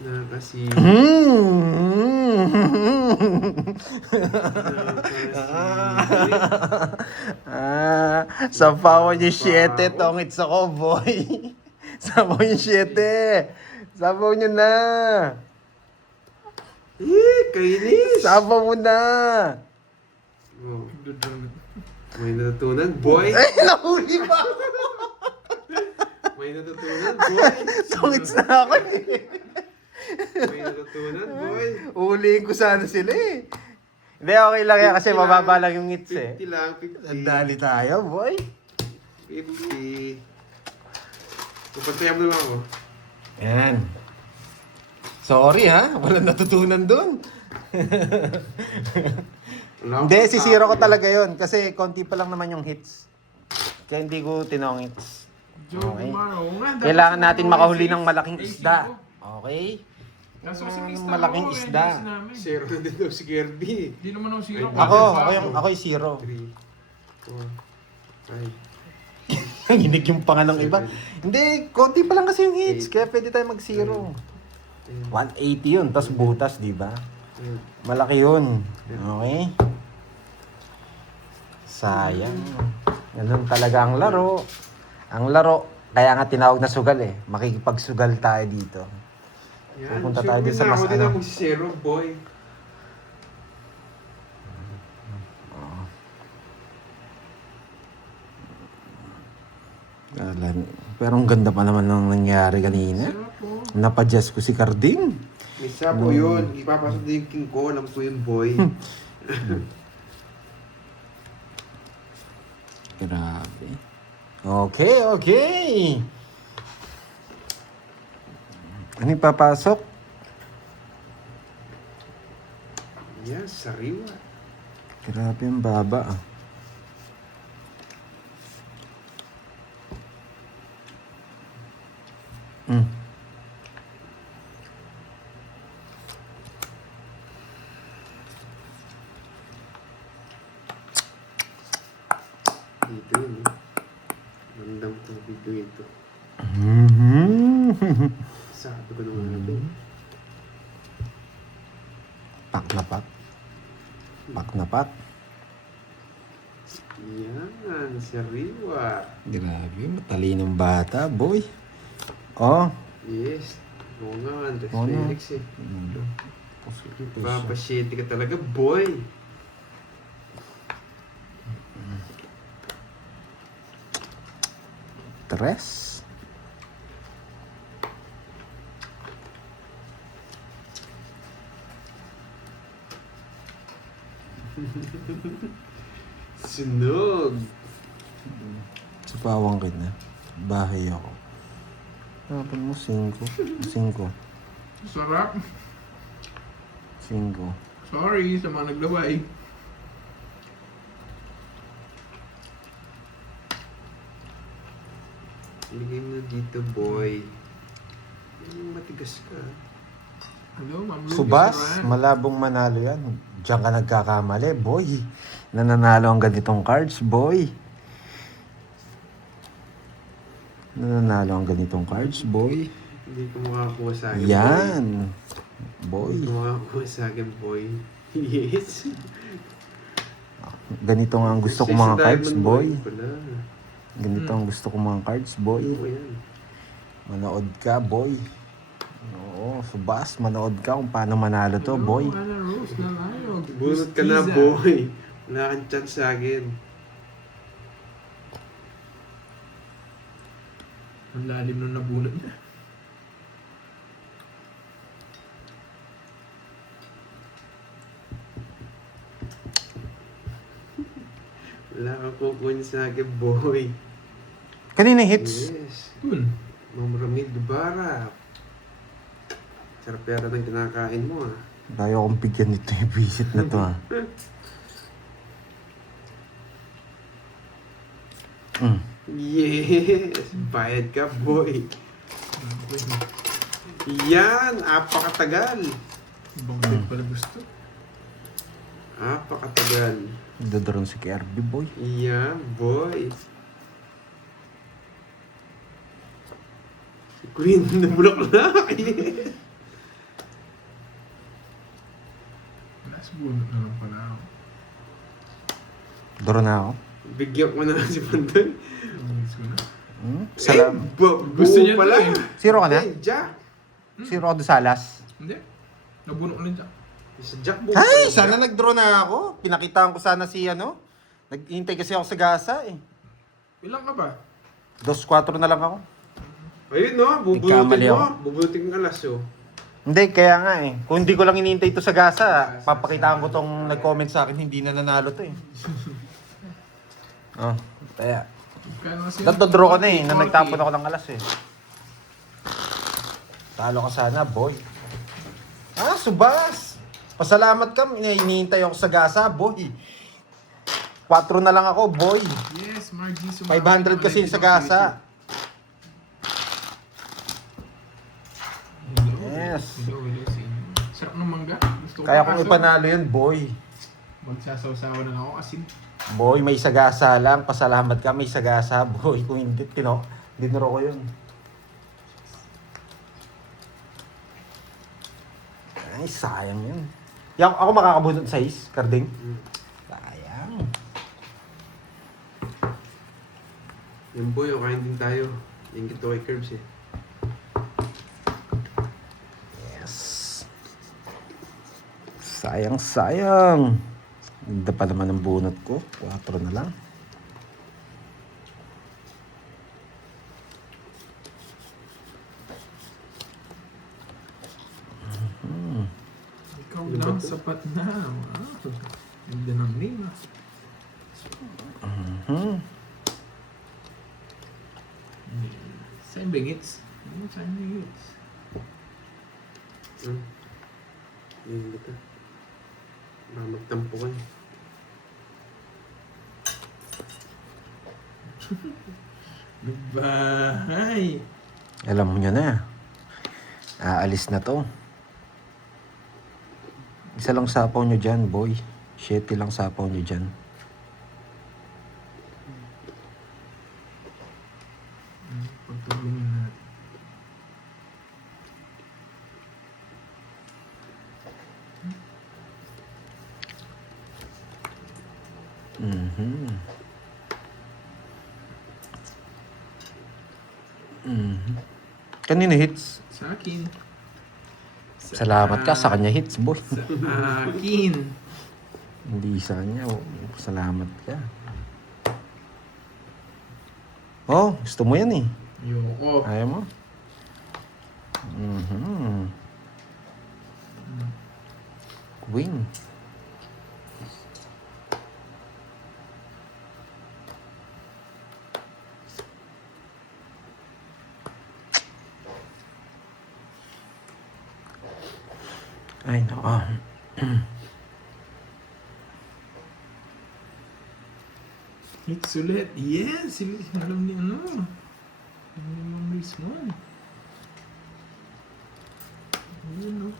Nakasilip. Sapawan niyo 7, tongits ako, boy. Sapawan niyo 7. Sapaw niyo na. Kainis. Sapaw mo na. Oh, Draw na. may natutunan, boy. Ay, nahuli pa. May natutunan, boy. Tongits na ako eh. May natutunan, boy. Uliin ko sana sila eh. Hindi, okay lang yan kasi 50 lang. mababa lang yung hits eh. 50 lang, 50. Ang dali tayo, boy. 50. Pupuntayan mo lang ako. Yan. Sorry ha, walang natutunan doon. Hindi, sisira ko talaga yon kasi konti pa lang naman yung hits. Kaya hindi ko tinongits. Joe Okay. Gumaro. Oo nga, dapat Kailangan sa natin mga makahuli ace, ng malaking ace isda. zero. Okay? Kaso kasi may Malaking ako, isda. kaya namin. Zero na din daw si Kirby. Hindi naman ako zero. Ako yung zero. 3, 4, 5. Hinig yung panga ng iba. Hindi, konti pa lang kasi yung hits. Kaya pwede tayo mag-zero. 180 yun, tas butas, di ba? Malaki yun. Okay? Sayang. Ganun talaga ang laro. Ang laro, kaya nga tinawag na sugal eh. Makikipagsugal tayo dito. Pupunta tayo din sa mas Ako din ano. ako si Zero, boy. Pero ang ganda pa naman ng nangyari kanina. Sarap po. Napadjust ko si Carding. May sapo yun. Ipapasok din yung king ko. Alam ko yun, boy. Grabe. Okay, okay. Ano yung papasok? Yan, sariwa. Grabe yung baba ah. Mm. Dito yun, eh. Mandang tubig dito. Mhm. Sabi ko naman natin. Pak na pak. Pak na pak. Yan, sariwa. Grabe, matalinong bata, boy. Oh. Yes. Oo nga, Andres Oo na. Felix eh. Papasyete ka talaga, boy. Tres. Sunog. Sa pawang kita. Bahay ako. Tapon mo, 5. 5. Sarap. 5. Sorry sa mga naglaway. Ilagay mo dito, boy. Matigas ka. Hello, Ma'am Lucas Subas, Duran. malabong manalo yan. Diyan ka nagkakamali, boy. Nananalo ang ganitong cards, boy. Nananalo ang ganitong cards, boy. Hindi ko makakuha sa akin, Yan. boy. Boy. Hindi ko makakuha sa akin, boy. Yes. Ganito nga ang gusto ko Sexy mga cards, diamond, boy. Pala. Ganito ang gusto ko mga cards, boy. Ano yan? Manood ka, boy. Oo, Subas, manood ka kung paano manalo to, Hello, boy. Ana Rose Nalayog. Bunot ka na, Christiza. boy. Wala kang chance sa akin. Ang lalim nung nabunot niya. Wala kang kukunin sa akin, boy. Kanina hits. Yes. Dun. Ma'am Ramil Dubara. Sarap yara ng kinakain mo, ah. Ayaw kong bigyan nito yung visit na to, ha. Yes! Bayad ka, boy. Yan! Apakatagal. Ibang type pala gusto. Apakatagal. Dodoron si KRB, boy. Yan, boy. Queen na bulaklak. Last bunot na lang pala ako. Doro na ako. Bigyan ko na lang si Pandoy. Miss ko na. Salam. Gusto niya pala. to eh. Zero ka na? Eh, Jack. Si Rodo Salas. Hindi. Nabunot ko na dyan. Si Jack buo Ay, pala, sana Jack. nag-draw na ako. Pinakitaan ko sana si ano. Naghintay kasi ako sa gasa eh. Ilang ka ba? 2-4 na lang ako. Ayun, no? Nagkamali Bubunutin mo. ako. Bubunutin ng alas, oh. Hindi, kaya nga eh. Kung hindi ko lang inintay ito sa gasa, papakitaan ko tong nag-comment sa akin, hindi na nanalo to eh. Oh, kaya. Kano kasi Nagdodraw ko na eh, na nagtapon ako ng alas eh. Talo ka sana, boy. Ah, Subas! Pasalamat ka, iniintay ako sa gasa, boy. 4 na lang ako, boy. Yes, Margie. 500 kasi sa gasa. Yes. Hello sa inyo. Sarap ng mangga. Gusto ko Kaya pa, kung kaso ipanalo yun, boy. Magsasaw-sawa na lang ako kasi Boy, may sagasa lang. Pasalamat ka, may sagasa, boy. Kung hindi, dinuro ko yun. Ay, sayang yun. Yan, ako makakabunot sa is, Carding. Sayang. Yan, boy. O, kain din tayo. Ingit to kay Curbs, eh. Yes. Sayang, sayang. Ganda pa naman ang bunot ko. 4 na lang. Ikaw Ano ba lang, to? sapat na. Wow. Ganda ng name ah. Mhm. Saan ba hits? Ano saan ba hits? Hindi ka. Magtampo ka. Goodbye! Alam mo nyo na. Aalis na to. Isa lang sapaw nyo dyan, boy. 7 lang sapaw nyo dyan. Pagtulungin natin. Mhm. Mhm. Kanino hits? Sa akin. Salamat ka sa kanya hits, boy. Sa akin. Hindi sa kanya. Oh. Salamat ka. Oh, gusto mo yan eh. Yoko. Ayaw mo? Mhm. Queen. Ay, nako. Hits ulit. Yes! Alam ni ano. Alam ni Ma'am Rizmon. Ayun o.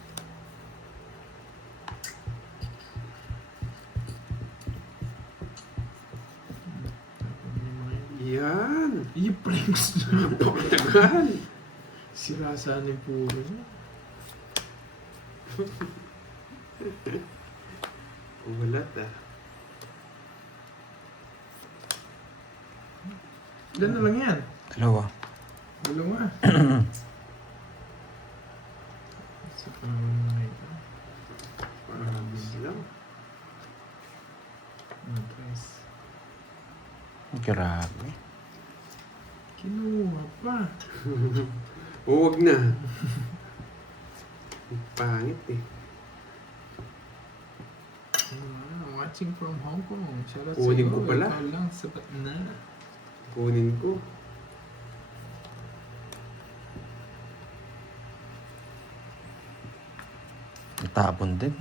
Yan! Yung pranks na. Napakatagal! Sira sana yung puro niya. Ulat ah. Ilan na lang yan? Dalawa. Dalawa. Sa pangalan na ito. Parabis lang. Matras. Grabe. Kinuha pa. Huwag na. Ang pangit eh. Wow, watching from Hong Kong. Shoutout sa Kunin iyo. ko pala. Ikaw lang, sapat na. Kunin ko. Natapon din.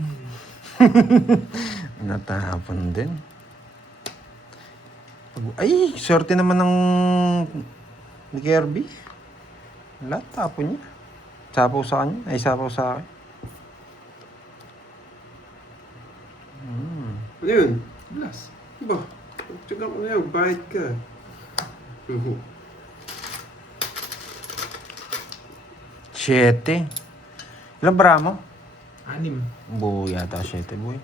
Natapon din. Ay, swerte naman ng ni Kirby. Wala, tapon niya. Sapaw sa kanya. Ay, sapaw sa akin. Ano yun? Blast. Ba? Tsaga ko na yun. Bayad ka. Siyete. Ilang bara mo? 6. Buo yata, siyete, boy.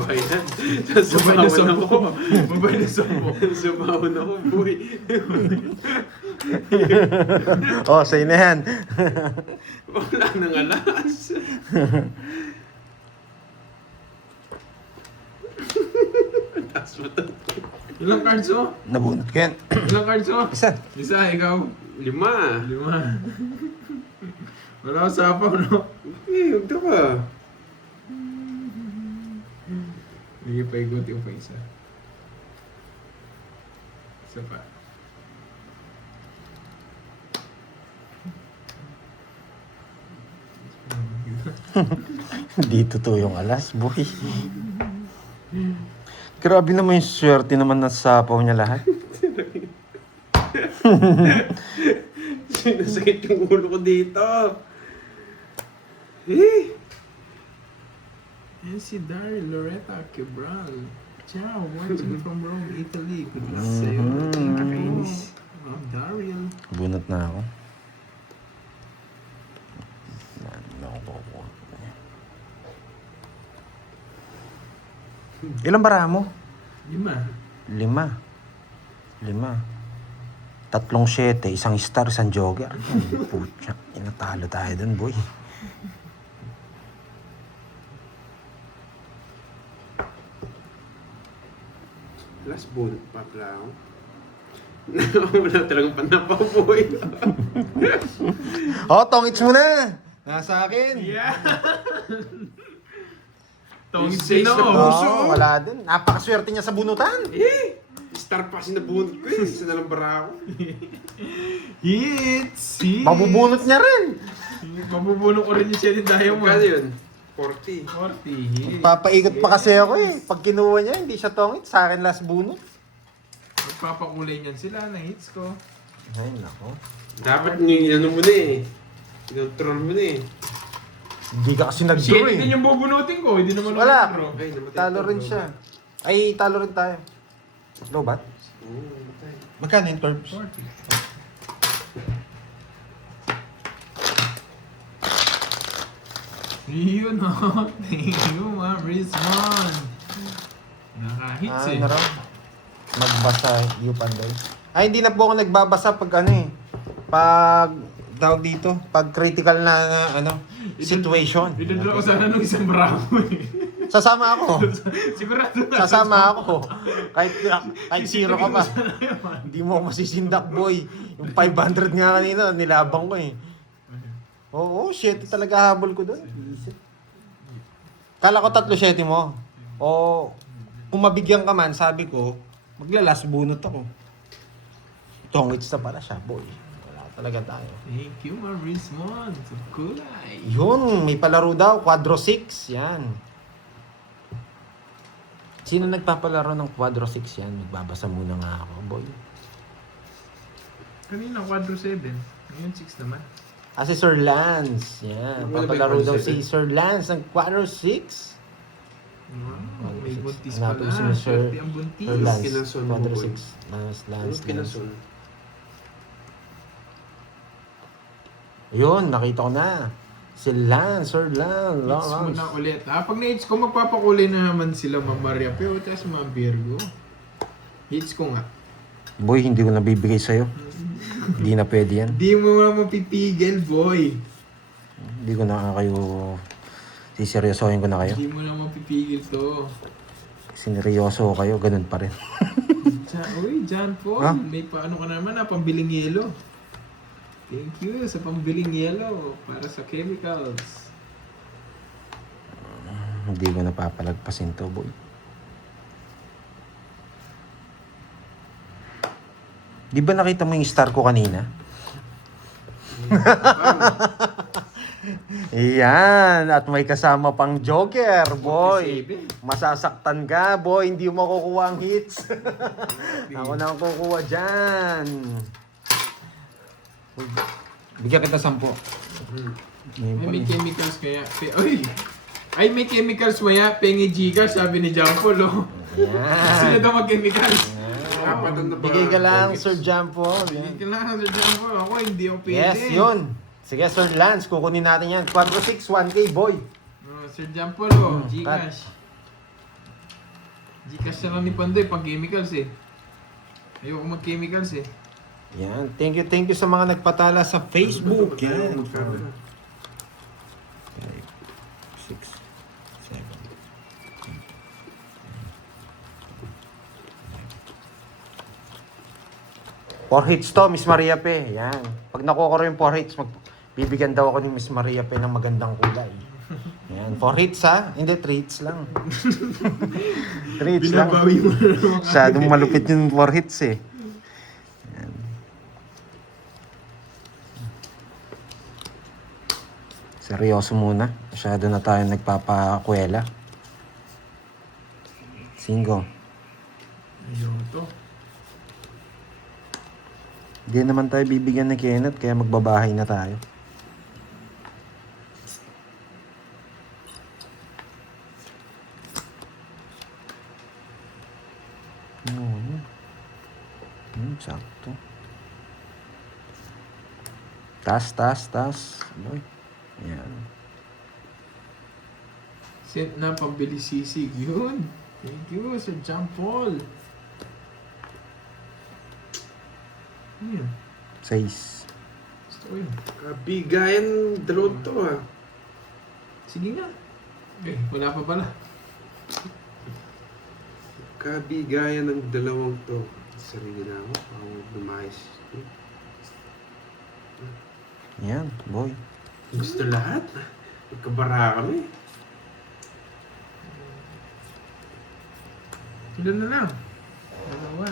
Bayad. Sabay na Sasabawin ako. sampo. Sabay na sampo. Sasabawin ako, boy. Oh, sa'yo na yan. Wala nang alas. Taas mo to. Ilang cards oh? Nabunot ko yan. Ilang cards oh? Isa. Isa, ikaw. 5. 5. Wala ko sapaw, no? Eh, huwag ka ba? Hindi pa ikutin pa isa. Isa pa. Hindi totoo yung alas, boy. Grabe naman yung swerte naman na sapaw niya lahat. Sinasakit yung ulo ko dito. Eh! Yan si Daryl Loretta Cabral. Ciao, watching from Rome, Italy. Good luck sa'yo. Nakakainis. Oh, Daryl. Bunot na ako. Ilang bara mo? 5. 5. 3 7, isang star, isang jogger. Putya, inatalo tayo dun, boy. Last bullet pa pala ako. Wala talagang panapaw, boy. Oh, tongits mo na! Nasa akin! Yeah! Tongits Tongits na na ako. oh. Puso. Wala din. Napakaswerte niya sa bunutan. Star pass na bunot ko eh. Isa na lang bara ako. Hits! Mabubunot niya rin. Mabubunot ko rin yung Shelly Diamond. Magkano yun? 40. 40 hits. Papaikot pa kasi ako eh. Pag kinuha niya, hindi siya tongits. Sa akin last bunot. Magpapakulay niyan sila ng hits ko. Ay, nako. Dapat ano mo na eh. Kinontrol mo na eh. Hindi ka kasi nag-draw Shelly eh. din yung bubunutin ko. Hindi naman Wala. ako nag-draw. Okay, namatay Talo ko, rin bro. siya. Ay, talo rin tayo. Low bat? Oo, namatay. Magkano yung curbs? 40. Yun o. Thank you, Ma'am Rizman. Naka-hits eh. Ano raw? Magbasa yung panday. Ay, hindi na po ako nagbabasa pag ano eh. Pag, tawag dito, pag critical na ano, situation. Idadala ko sana nung isang bravo eh. Sasama ako. Sigurado na. Sasama ako. Kahit zero ka pa. Hindi mo ako masisindak, boy. Yung 500 nga kanina, nilabang ko eh. Oo, 7 talaga habol ko doon. Kala ko 3-7 mo. O, kung mabigyan ka man, sabi ko, maglalas bunot ako. Tongits na pala siya, boy. Wala talaga tayo. Thank you, Ma'am Rizman. Sa kulay. Yun, may palaro daw, Quadro 6. Yan. Sino nagpapalaro ng Quadro 6 yan? Magbabasa muna nga ako, boy. Kanina, quadro 7. Ngayon, 6 naman. Ah, si Sir Lance. Yan. Wala ba Papalaro yung daw Quadro si Sir Lance ng Quadro 6. Wow, may buntis Hanapin pala. si Sir- Swerte ang buntis. Sir Lance. Kinason mo, Quadro boy. 6. Lance, Ano Lance. kinasun? Yun, nakita ko na. Si Lance, Sir Lance. Hits mo na ulit. Pag na-hits ko, magpapakulay na naman sila Ma'am Maria Pio at si Ma'am Virgo. Hits ko nga. Boy, hindi ko nabibigay sa'yo. Hindi na pwede yan. Di mo nga mapipigil, boy. Hindi ko na kayo... Siseryosohin ko na kayo. Di mo na mapipigil to. Sineryoso kayo, ganun pa rin. Uy, John Paul. Ha? May paano ka naman pambiling yelo. Thank you sa pambiling yelo para sa chemicals. Hindi ko napapalagpasin to, boy. Di ba nakita mo yung star ko kanina? Iyan, at may kasama pang Joker, boy. Masasaktan ka, boy. Hindi mo makukuha ang hits. Ako na ang kukuha dyan. Bigyan kita 10. May chemicals kaya. Uy! Ay, may chemicals maya. Pengi Gcash, sabi ni John Paul. Oh. Sila Yan. daw mag-chemicals. Apat na ba? Bigay ka lang, Tongits? Sir Jampo. Hindi ka lang, Sir John Paul. Ako, hindi ako pwede. Yes, yun. Sige, Sir Lance, kukunin natin yan. 4-6, 1K, boy. Sir John Paul, Gcash. Gcash na lang ni Pandoy pag chemicals eh. Ayoko mag-chemicals eh. Yan. Thank you sa mga nagpatala sa Facebook. Yan. 5, 6, 7. 4 hits to, Miss Maria Pe. Yan. Pag nakuha ko rin 4 hits, bibigyan daw ako ni Miss Maria Pe ng magandang kulay. Yan. 4 hits ha? Hindi, 3 hits lang. 3 hits lang. Binabawi mo na naman. Masyadong malupit yung 4 hits eh. Yan. Seryoso muna. Masyado na tayo nagpapakwela. 5. Ayoko to. Hindi naman tayo bibigyan ni Kenneth kaya magbabahay na tayo. Sakto. Tas. Boy. Yan. Sent na pambili sisig. Yun. Thank you, Sir John Paul. Yun. 6. Gusto ko yun. Kabigayan, dalawang to ah. Sige nga. Eh, wala pa pala. kabigayan ng dalawang to. Sarili na ako. Ako lumayas. Yan, boy. Gusto lahat. Magkabara kami. Sila na lang. Dalawa.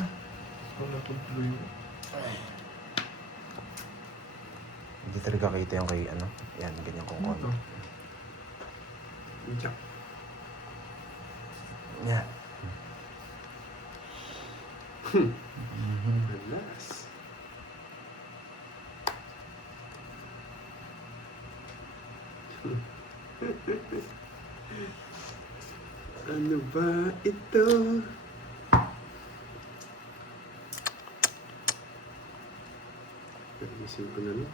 Ako na tuloy. Hindi talaga kita yung kay ano. Yan, ganyan kung Ano ano. to? Jack. Yan. Alas. Ano ba ito? Pag-isip ko na lang.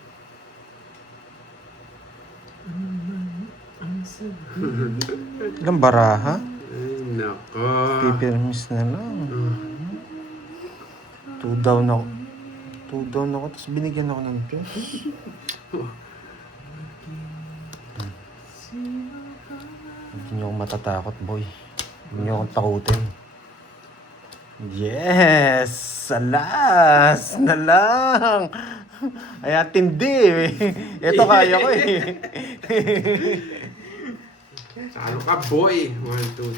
Ang sabi. Ilang baraha? Ay, nako. Pipirmis na lang. 2 down ako. 2 down ako, tapos binigyan ako ng 2. Hindi niyo ako matatakot, boy. Hindi niyo akong takutin. Yes! Alas! Na lang! Ay, tindi eh. Ito kaya ko eh. Saan ka, boy? 1, 2,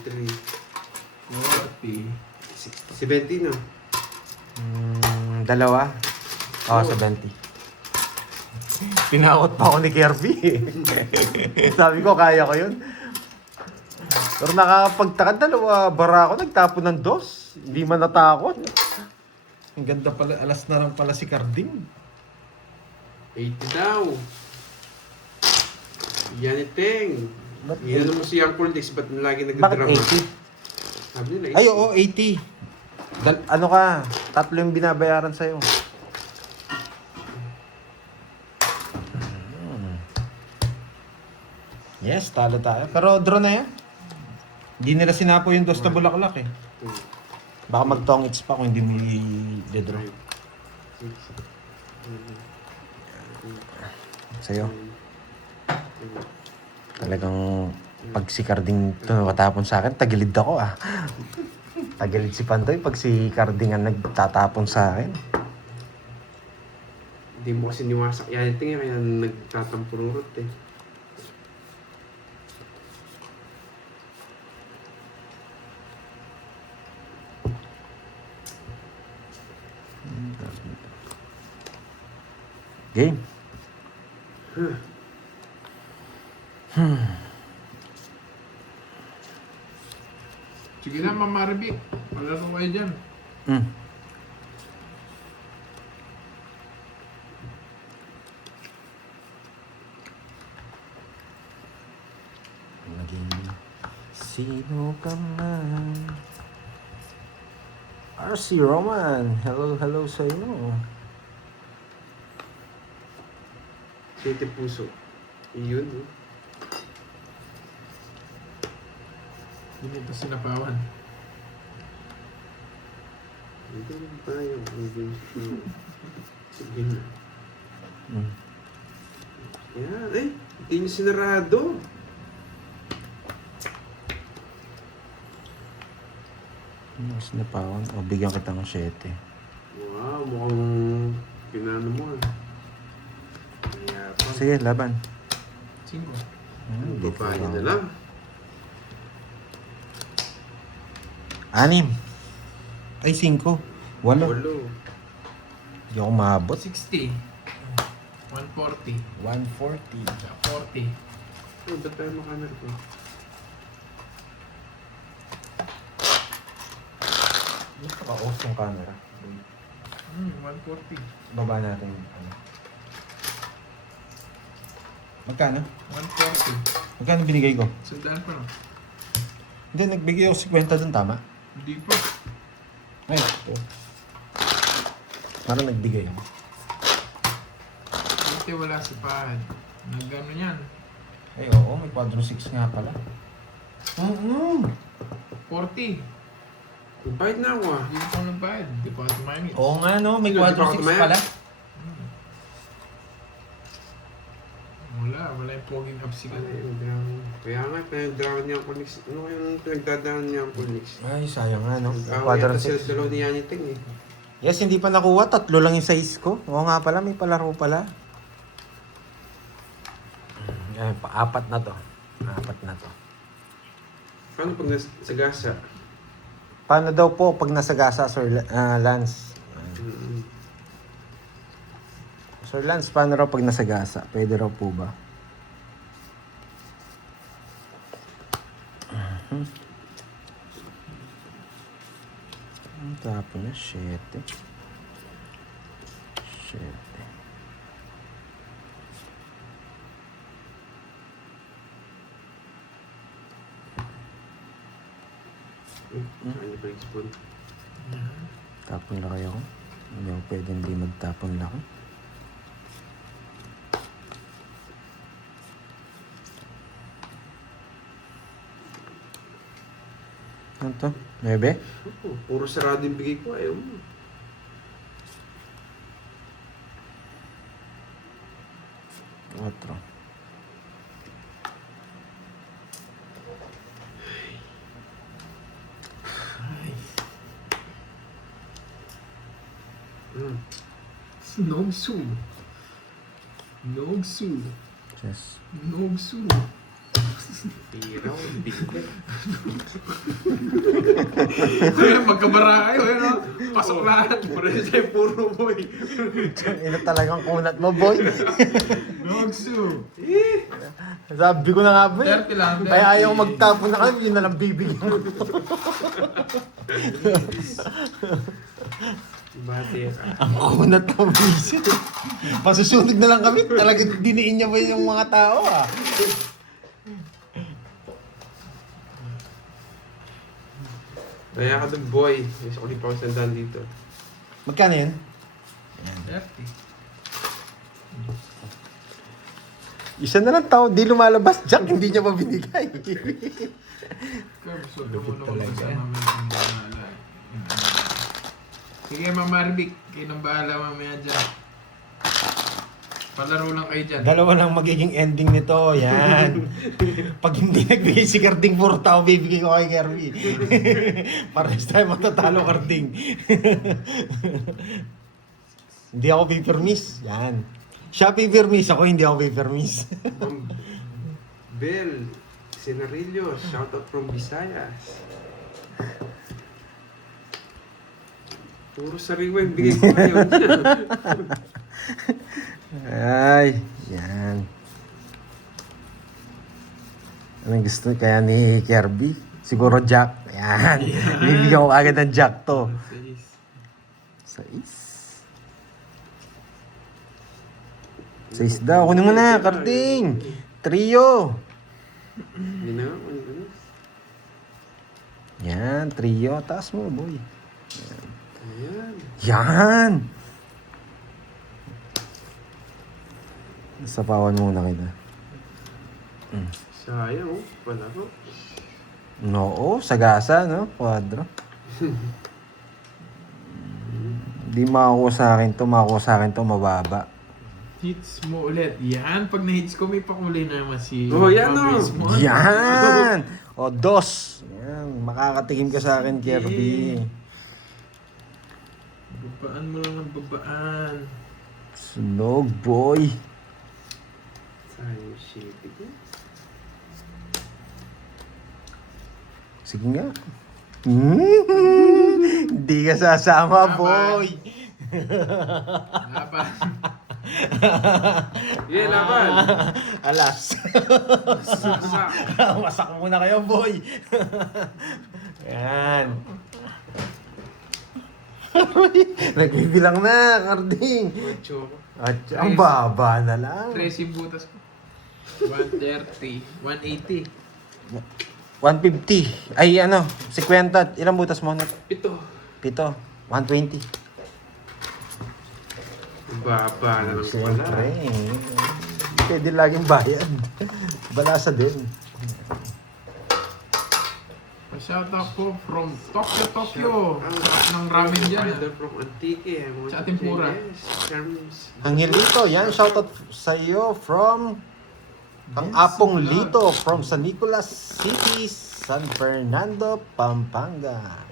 40. 3. 70, no? Dalawa? Oo, 70. Pinakot pa ako ni Kirby. Sabi ko, kaya ko yun. Pero nakakapagtaka, dalawa bara ako, nagtapon ng 2. Hindi man natakot. Ang ganda pala, alas na lang pala si Carding. 80 daw. Yan iteng. Ba't Yan mo si Uncle Dix, ba't lagi Bakit nagdrama? 80? Sabi nila, Ay, oo, 80. Ano ka, 3 yung binabayaran sa'yo. Yes, talo tayo. Pero draw na yan. Hindi nila sinapo yung 2 na bulaklak eh. Baka mag-tongits pa kung hindi mo i-draw. 6, 7, Sa'yo. Talagang pag si Carding tumatapon sa akin, tagilid ako ah. Tagilid si Pantoy pag si Carding ang nagtatapon sa akin. Hindi mo kasi niwasak yan iteng, kaya nagtatampururot eh. Game. Sige na, Mama Ruby. Palaro kayo dyan. Mm. Naging sino ka man. RC Roman, hello sa'yo. Siyete puso. Iyon, eh. Hindi pa sinapawan. Hindi naman tayo. Sige na. Mm. Yan, eh. Hindi niyo sinarado. Mas napawan. O, bigyan kita ng 7. Wow, mukhang pinano mo ah. Kaya pa. Sige, laban. 5. Hindi Babae na lang. 6. Ay, 5. 8. Walo. Hindi ako maabot. 60. 140. 140. Tsaka 40. Oh, ba't tayo makamera ko? Naka-off yung camera. 140. Baba natin yung ano. Magkano? 140. Magkano binigay ko? Sandaan pa lang. Hindi, nagbigay ako 50 dun, tama? Hindi pa. Ay, ito. Parang nagbigay ako. Kasi wala sa pahad. Nagano yan. Ay, oo, may quadro 6 nga pala. 40. Bayad na ako ah. Hindi pa ng bayad. Di pa ito minus. Oo nga, no? May Hindi quadro pa ako 6 tumayan. pala. Wala yung poging up si Ano Kate. yung drama? Kaya nga, pinagdrama niya ang Phoenix. Ano yung pinagdadaan niya ang Phoenix? Ay, sayang nga, no? Away Quadrant yata sila 6. dalawa ni Yaniting eh. Yes, hindi pa nakuha. 3 lang yung size ko. Oo nga pala, may palaro pala. Ay, 4 na to. 4 na to. Paano pag nasagasa? Paano daw po pag nasagasa, Sir Lance? Mm-hmm. Sir Lance, paano raw pag nasagasa? Pwede raw po ba? Tapos na, 7. 7. Ano pa yung spoon? Tapon na kayo. Hindi ako pwede hindi magtapon na ako. Ano to? 9? Puro sarado yung bigay ko. Ayaw mo. Otro. Mm. Nogsu. Nogsu. Yes. Nogsu. Piraw, bigat. Kaya magkabara kayo, no? Pasok lahat. Puro boy. Ino talagang kunat mo, boy. Nogsu. Sabi ko na nga, boy. 30 lang, 30. Kaya ayaw magtapon na kami, yun na lang bibigyan mo. Bate ka. Ang kunat na visit. Pasusunog na lang kami. Talagang diniin niya ba yung mga tao, ah. Kaya ka dun boy. Gusto ko di pa ako sandaan dito. Magkano yun? 30. Isa na lang tao, di lumalabas. Jack, hindi niya pa binigay. Kaya gusto ko muna ko sa mamaya kung bahala. Sige, Mama Arbik. Kayo nang bahala mamaya dyan. Palaro lang kayo dyan. Dalawa lang magiging ending nito. Yan. Pag hindi nagbigay si Karding 4 tao, bibigay ko kay Kirby. Pares tayo matatalo, Karding. Hindi ako pipirmis. Yan. Siya pipirmis, ako hindi ako pipirmis. Bel, Senarillo, shout out from Visayas. Puro sariwa yung bigay ko ngayon. Ay, yan. Anong gusto kaya ni Kirby? Siguro Jack. Yan. Bibigyan ko agad ng Jack to. 6. 6 daw. Kunin mo na, Karding. Trio. Hindi na nga, ano na. Yan, trio. Taas mo, boy. Ayan. Yan. Sapawan muna kita. Sayang, oh. Wala ko. Oo, sagasa, no? Quadro. Hindi makakuha sa akin to. Makakuha sa akin to, mababa. Hits mo ulit. Yan, pag na-hits ko, may pakulay na naman si... Oh, yan, Ma'am oh. Rismon. Yan! O, 2. Yan, makakatikim ka sa akin, Kirby. Babaan mo lang ng babaan. Sunog, boy. Sayang yung shit ko. Sige nga. Hindi ka sasama, boy. Laban. Yeah, laban. Alas. Saksak. Masak muna kayo, boy. Yan. Nagbibilang na, Karding. Ocho. At ang baba na lang. 13 butas ko. 130. 180. 150. Ay, ano, 50. Ilang butas mo? Ito. 7. 120. Baba na lang Siyempre. pala. Pwede laging bayad. Balasa din. Pa-shoutout po from Tokyo. Ang Sarap ng ramen dyan. Idol from Antique. Sa ating pura. Yes. Charms. Angelito, yan. Shoutout sa iyo from Ang Apong Lito from San Nicolas City, San Fernando, Pampanga.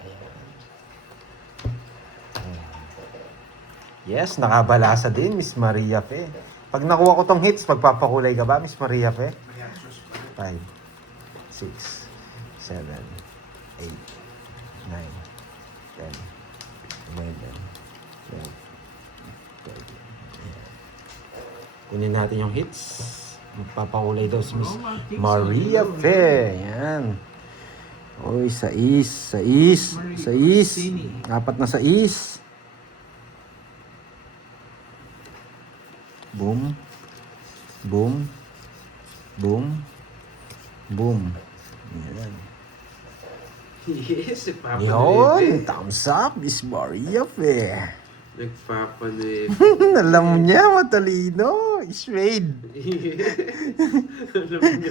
Ayan. Yes, nakabalasa din, Miss Maria Fe. Pag nakuha ko tong hits, pagpapakulay ka ba, Miss Maria Fe? 5, 6, 7, 8, 9, 10, 11, 12, 13. Kunin natin yung hits. Magpapakulay daw si Miss Maria Fe. Yan. Oy, 6. 4 na 6. Boom. Boom. Boom. Boom. Yan. Yes, Yun. Thumbs up, Miss Maria Fe. Nagpapanuit. Alam mo niya, matalino. Iswade. Alam niya.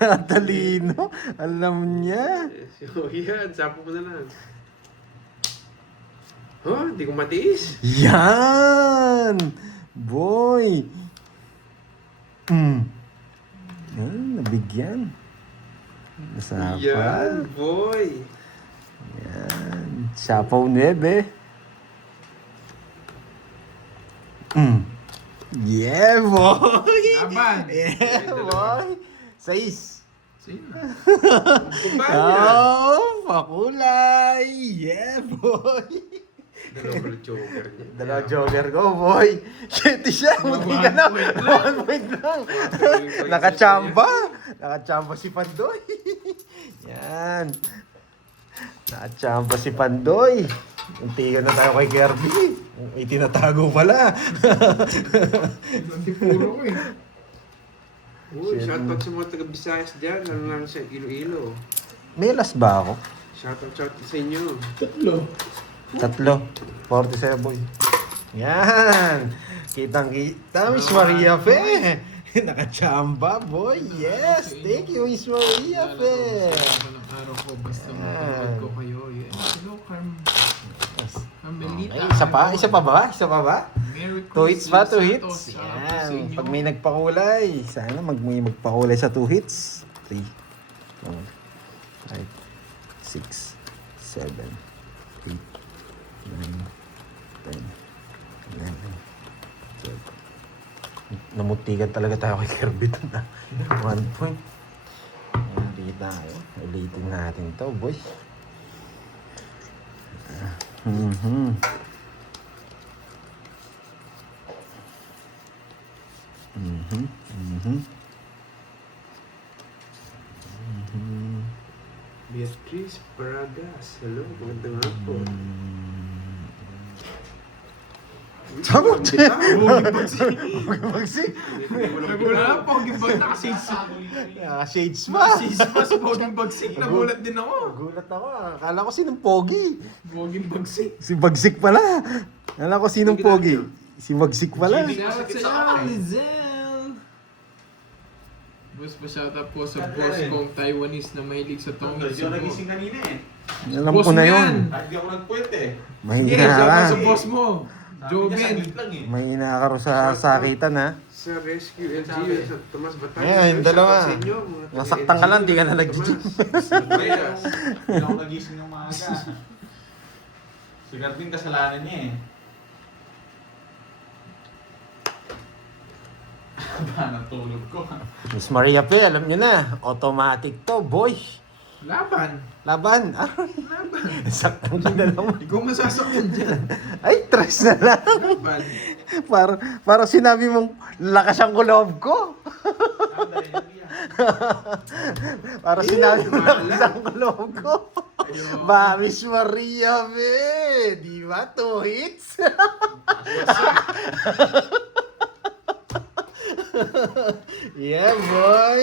Matalino. Alam niya. So, yan. Sapo mo na lang. Oh, hindi ko matiis. Yan! Boy! Yan, nabigyan. Nasapa. Yan, boy. Yan. Sapaw 9. Yeah, boy! Laban. Yeah, boy! 6. Sino? Kumbanya. Oh, pakulay! Yeah, boy! Dalawa pala joker niya. Dalawa joker ko, boy! Shit, siya! Munti ka na! 1 point lang! Nakachamba! Nakachamba si Pandoy! Yan! Nakachamba si Pandoy! Untigan na tayo kay Kirby! May tinatago pala! Hindi puro ko eh. Uy, shoutout sa mga taga-Visayas dyan. Lalo lang sa Iloilo. May last ba ako? Shoutout sa inyo. 3. 47, boy. Yan! Kitang-kita, Miss Maria Fe! Nakachamba, boy! Yes! Thank you, Miss Maria Fe! Ng araw ko, basta mapapag ko kayo. Yes. Hello, Carmelita. Okay, isa pa? Isa pa ba? Isa pa ba? Merry 2 hits pa? 2 Santos. hits? Shoutout po sa Yan. inyo. Pag may nagpakulay, sana may magpakulay sa 2 hits. 3, 4, 5, 6, 7, 8, 9, 10, 11, 12. Namutigan talaga tayo kay Kirby doon na. 1 point. Hindi tayo. Ulitin natin to, boy. Beatrice Paragas. Hello, magandang hapon. Sabot siya! Magsik. Nagulat ako, gimbag naka-shades. Shades pa! Shades pa sa Boging Bagsik. Nagulat din ako. Gulat ako. Akala ko sinong pogi. Boging Bagsik. Si Bagsik pala. Akala ko sinong pogi. Si Bagsik pala. Shoutout sa iyo, Lizelle. Boss, pa-shoutout po sa boss kong Taiwanese na mahilig sa Tongil Hindi ako Cebu. nagising kanina eh. Alam Boss ko na mo yun. yan. Hindi ako nagpuwet eh. Sige, Mahina shoutout ka. sa boss mo. Sabi niya, Joven. saglit lang eh. Mahina ka rin sa sakitan ha. Sa Rescue LG, sa Tomas Batangas. Ayan, yung dalawa. Shoutout sa inyo, mga taga-LG. Nasaktan ka lang, di ka na nag-gym. Tomas. Andreas. Hindi ako nagising ng maaga. Sigar din kasalanan niya eh. Ba, natulog ko. Miss Maria Pe, alam niyo na. Automatic to, boy. Laban. Laban. Ah, Laban. saktan ka na naman. Ikaw masasaktan dyan. Ay, tres na lang. Laban. Parang sinabi mong lakas ang loob ko. Parang sinabi mo lakas ang loob ko. Ba, Miss Maria Pe. Di ba? 2 hits? Yeah, boy.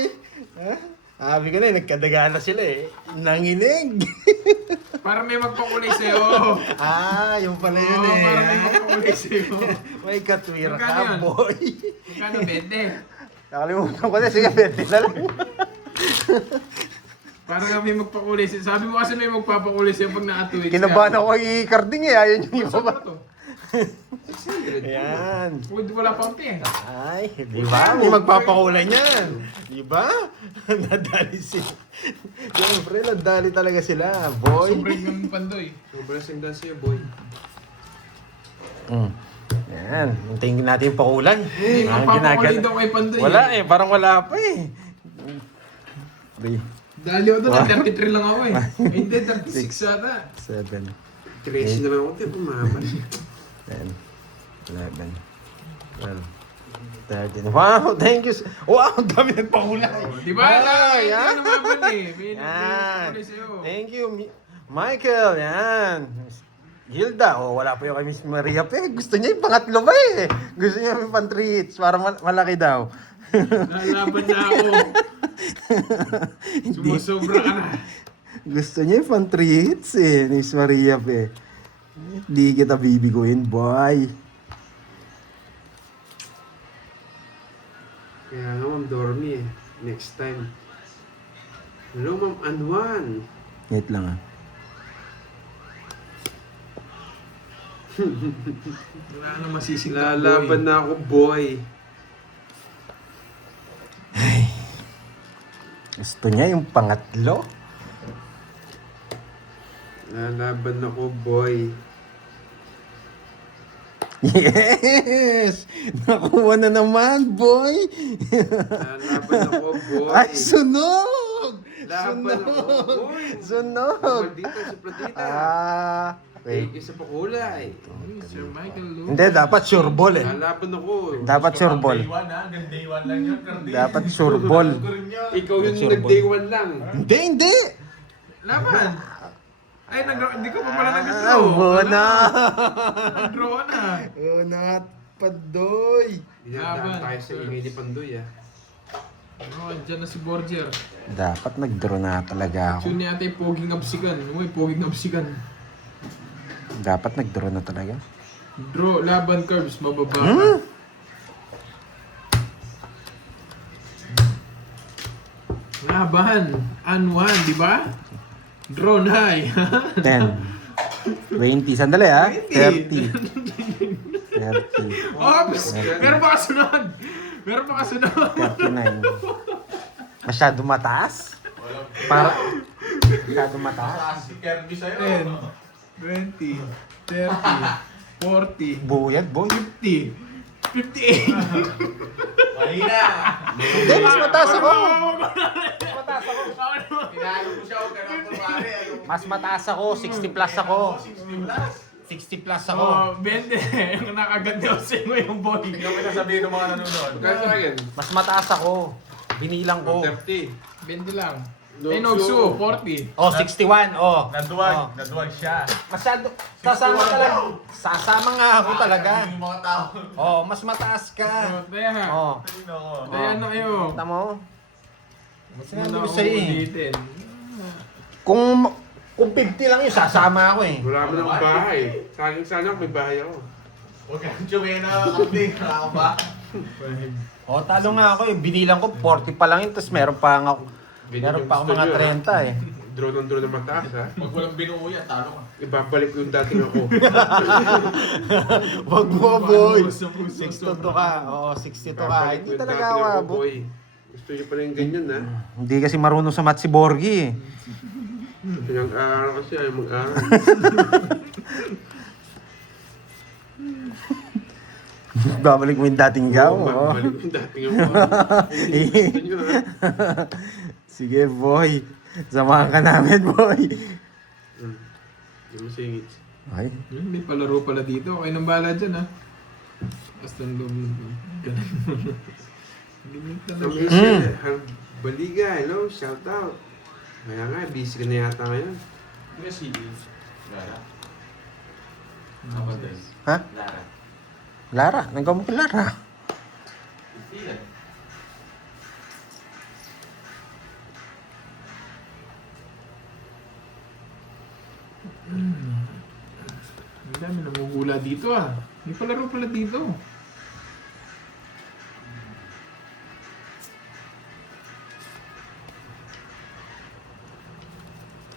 Sabi ko na, nagkadagaan na sila eh. Nanginig. Para may magpakulay sa'yo. Yung pala Oo, yun eh. para may magpakulay sa'yo. May katwira Magkano ka, yan? boy. Magkano 20? Nakalimutan ko na, sige, 20 na lang. Para nga may magpakulay sa'yo. Sabi mo kasi may magpapakulay sa'yo pag nakatuwid ka. Kinabahan ako kay Carding eh, ayaw niyo Saan iba ba? ba to? 600. Ayan. Uy, wala pang pink. Ay, di ba? May magpapakulay niyan. Di ba? Nadali sila. Siyempre, nadali talaga sila. Boy. Sobrang yung pandoy. Sobrang singdan sa'yo, boy. Yan. Hintayin natin yung pakulay. Eh, Ang magpapakulay daw kay pandoy. Wala eh. Parang wala pa eh. Three, Dali ako doon, 33 lang ako eh. Eh, hindi, 36 ata. 7, Crazy na lang ako. Di ba mahaba? 10, 11, 12, 13. Wow, thank you. Wow, ang dami nagpakulay. Di ba? Ay, Yan. Ano naman eh. May Yan. nagpapakulay sa'yo. Thank you, Michael. Yan. Hilda, wala pa yung kay Miss Maria pa eh. Gusto niya yung pangatlo ba eh. Gusto niya yung pan-treats para malaki daw. Lalaban na ako. Sumusobra ka na. Gusto niya yung pan-treats eh, ni Miss Maria pa eh. Hindi kita bibiguin, boy. Kaya nga, Ma'am Dormy eh. Next time. Hello, Ma'am Anwan. Wait lang ah. Wala nang masisinta. Lalaban na ako, boy. Gusto niya yung pangatlo. Lalaban ako, boy. Yes! Nakuha na naman, boy! Lalaban ako, boy. Ay, sunog! Laban ako, boy. Sunog! Maldita sa platita. Wait. Thank you sa pakulay. Sir Michael Lu. Hindi, dapat sure ball eh. Lalaban ako. Dapat sure ball. Day 1 ha, hanggang day 1 lang yun, Cardi. Dapat sure ball. Ikaw yung Sure nag-day 1 lang. Hindi, hindi! Laban. Ay, hindi ko pa pala Ah, nag-draw. bona! Nag-draw ka na. Oh, not padoy! Dinadaan Laban. tayo sa ingay ni Pandoy ah. Oh, dyan na si Borger. Dapat nag-draw na talaga ako. Yun ni ate, poging absikan. Uy, poging absikan. Dapat nag-draw na talaga. Draw, laban curves, mababa ka. Hmm? Laban, Anwan, di ba? Draw na eh. 10. 20. Sandali ah. 30. 30. Ops! Meron pa kasunod! Meron pa kasunod! 39. Masyado mataas? Para... Masyado mataas? Taas si Kirby sa'yo. 10, 20, 30, 40, Buyad, boy. 50, 58. Mali na. Hindi, mas mataas ako. Tinalo ko siya, huwag ka na pumari. Mas mataas ako. 60 plus ako. 60 plus. 60 plus ako. Oh, 20. Yung nakaganda sa mo yung boy. Hindi ko sabihin ng mga nanonood. Magkano sa akin? Mas mataas ako. Binilang ko. 30. 20 lang. Noksu. Eh, Noksu, 40. Oh, 61. Oh. Naduwag. Naduwag siya. Masyado. Sasama talaga. Sasama nga ako talaga. Yung mga tao. Oh, mas mataas ka. Kaya ha. Oh. Tingin ako. Kaya na kayo. Kita mo? Mas Sinabi muna ko ako sa'yo eh. ulitin. Kung 50 lang yun, sasama ako eh. Wala mo ng bahay. Sana may bahay ako. Huwag ka nang tsuwena, Cardi. Wala ka ba? Oh, talo nga ako eh. Binilang ko 40 pa lang yun, tapos meron pa ako. Meron pa ako mga 30 eh. Draw ng mataas ha. Pag walang binuo yan, talo ka. Ibabalik ko yung dating ako. Wag mo, boy. Puso, puso, 62 ka. Oo, 62 ka. Ibabalik Hindi ko yung talaga dating ako ako, abot. boy. Gusto niyo pala yung ganyan ha. Hindi kasi marunong sa math si Borgie eh. Pinag-aaral kasi ayaw mag-aaral. Babalik mo yung dating gaw. Oo, Oh. babalik ko yung dating ako. Gusto niyo ha. Sige, boy. Samahan ka namin, boy. Hindi mo singit. Ay, May palaro pala dito. Okay nang bala dyan ha. Basta nung ganun mo na. Ganun From talaga. Hazel, Baliga, hello, shout out. Kaya nga, busy ka na yata ngayon. Hindi si Lara. Kapatid. ha? Lara. Lara, nagawa mo kay Lara. Hindi yan. Ang dami namugula dito ah. May palaro pala dito.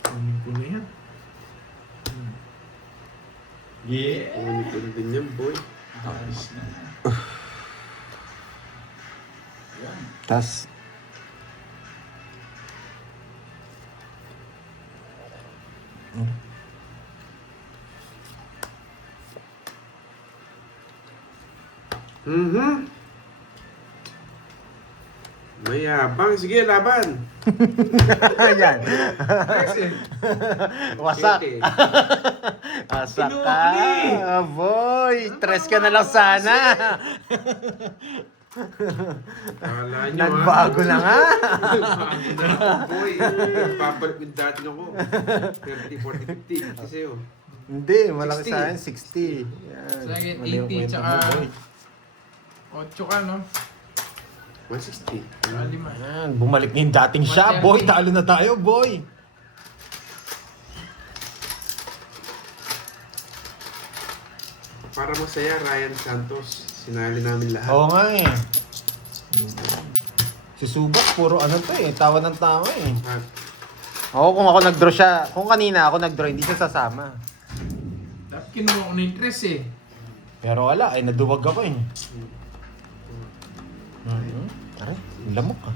Kunin ko na yan. Yeah! Kunin ko na din yan, boy. Ayos na. Yan. Tas, Mhm. Mayabang. Sige, laban. yan. Ayos eh. Wasak. Pwede. Wasak Kinuha ka. ko eh. Boy, tres ka na lang sana. Kala nyo, Nagbago na nga. Nagbago na ako, boy. Nagpapalik with dati ako. 30, 40, 50. Kasi sa'yo. Hindi, malaki 60. sa akin, 60. Yan. Sa akin, Mali yung 80, kwento tsaka- mo, boy. 8 ka, no? 160. Ah, 5. Yan, bumalik na yung dating siya. 130. Boy, talo na tayo, boy. Para masaya, Ryan Santos. Sinali namin lahat. Oo nga eh. Susubok, puro ano to eh. Tawa ng tawa eh. At Oo, kung ako nag-draw siya. Kung kanina ako nag-draw, hindi siya sasama. Dapat kinuha ko na yung tres eh. Pero wala, ay naduwag ako eh. Aray, lamok ah.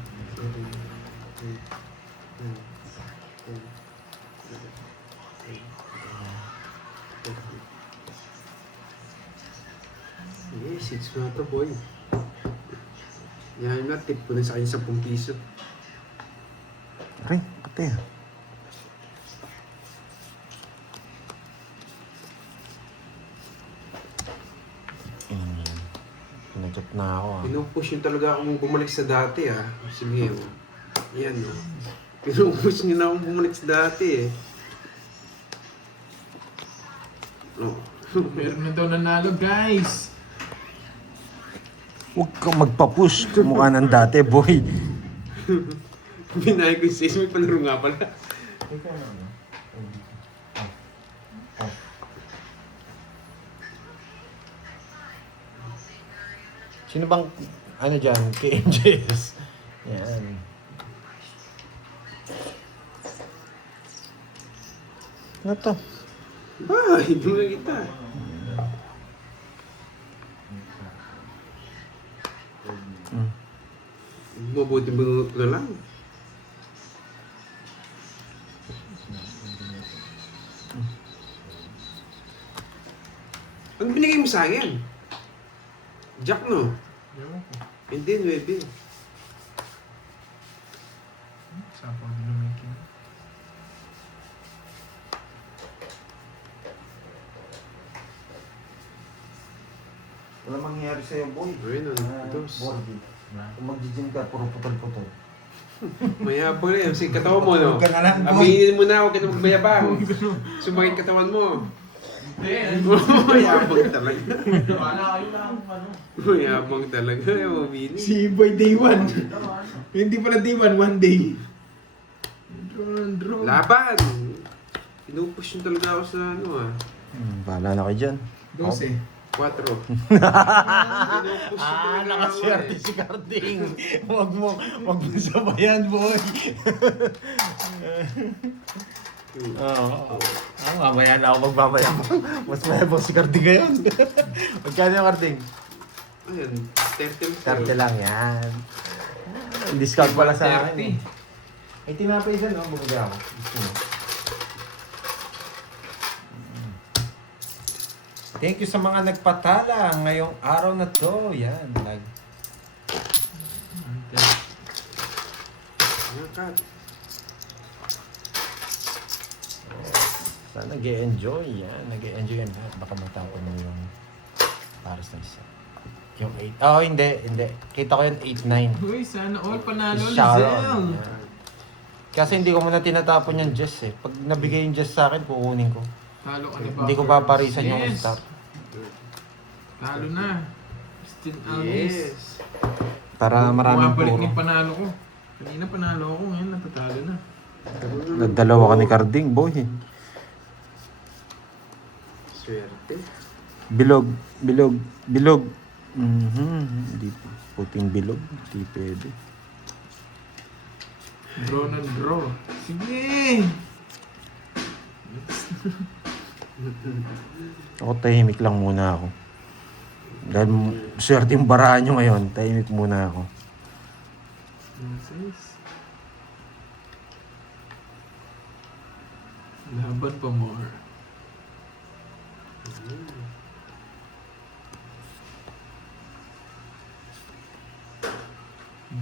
Sige, 6 na to, boy. Yan na, tip ko na sa kanya 10 piso. Aray, pati ah. Pinagkat na ako ah. Pinupush yun talaga akong bumalik sa dati, ah. Sige, oh. Yan, oh. Pinupush niyo na akong bumalik sa dati, eh. Oh. Meron na daw nanalo, guys. Huwag kang magpa-push. Mukha ng dati, boy. Binay ko yung sis, may panaro nga pala. Sino bang, ano dyan, KMJS? Yan. Ano to? Ay, hindi mo nakita. Mabuti mo na lang. Ano binigay mo sa akin? Jack, no? Ewan ko. Hindi, 9. Saan pa din naman yung Wala mangyayari sa'yo, boy. Ayun, dos. Kung mag-gym ka, puro putol-putol. Mayabang na yan. Kasi katawan mo, no? Huwag ka na lang, boy. Aminin mo na, huwag ka na magmayabang. Sumakit katawan mo. Mayabang talaga. Wala kayo na akong ano. Mayabang talaga. Aminin. Si Boy Day 1. Hindi pala Day 1, 1 day. Draw. Laban! Pinupush yun talaga ako sa ano, ah. Bahala na kayo dyan. 12. 4. Pinupush yun talaga ako, nakaswerte si Carding. Huwag mo sabayan, boy. Oo. Mamaya na ako magbabayabang. Mas mayabang si Carding ngayon. Magkano yung Carding? Ayan, 30 30 lang yan. Discount pala sa akin. 30. Ay, tinapay siya, no? Bumili ako. Gusto mo? Thank you sa mga nagpatala ngayong araw na to. Yan, Cut. sana nag-e-enjoy. Yan, nag-e-enjoy yan lahat. Baka matapon mo yung pares na isa. Yung 8. Oh, hindi. Kita ko yung 8-9. Uy, sana all panalo, Sharon. Lizelle. Yan. Kasi hindi ko muna tinatapon yung Jess eh. Pag nabigay yung Jess sa akin, kukunin ko. Talo ka ni Hindi ko Buffers. paparisan yung Yes. stop. Talo na. Christine Alves. Yes. Para maraming Bumabalik puro. na yung panalo ko. Kanina panalo ako, ngayon natatalo na. Nagdalawa ka ni Carding, boy. Swerte. Bilog. Hindi puting bilog. Hindi pwede. Draw na draw. Sige! Ako tahimik lang muna ako. Dahil swerte yung barahan nyo ngayon, tahimik muna ako. Sis. Laban pa more.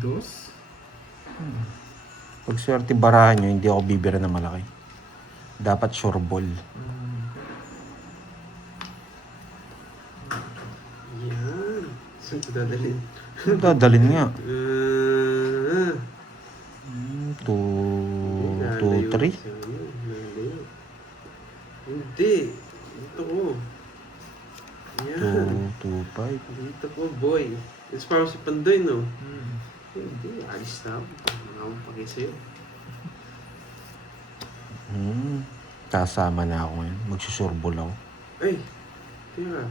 Dos? Pag swerte barahan nyo, hindi ako bibira na malaki. Dapat sure ball. Yan. Saan ko dadalhin? Ano dadalhin nga? Ah. 2, 3. Hindi. Dito ko. Yan. 2, 5. Dito ko, boy. It's parang si Pandoy, no? Hmm. Hindi. Alis na ako. Nakakang pake sa'yo. Kasama na ako ngayon. Magsusurbol ako. Ay! Tira.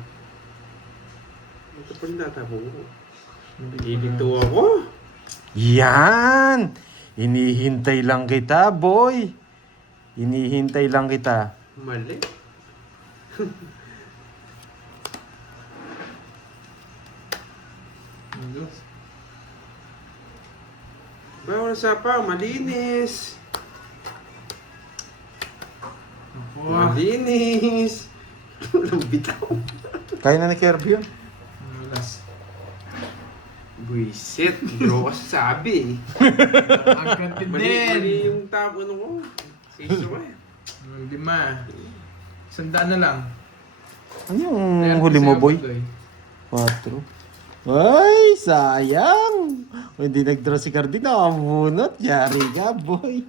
Ito pa rin natabo ko. Ibig to ako. Yan! Hinihintay lang kita, boy. Hinihintay lang kita. Mali. Dos. Bawal sa pa. Malinis. Ako. Malinis. Walang bitaw. Kaya na ni Kirby yun. Alas. Buisit. Bro kasi sabi eh. Agad din. Mali yung top ano ko. Siso ka eh. 5. 100 na lang. Ano yung huli mo, boy? 4. Ay, sayang! Kung hindi nag-draw si Cardi, nakamunot. Yari ka, boy.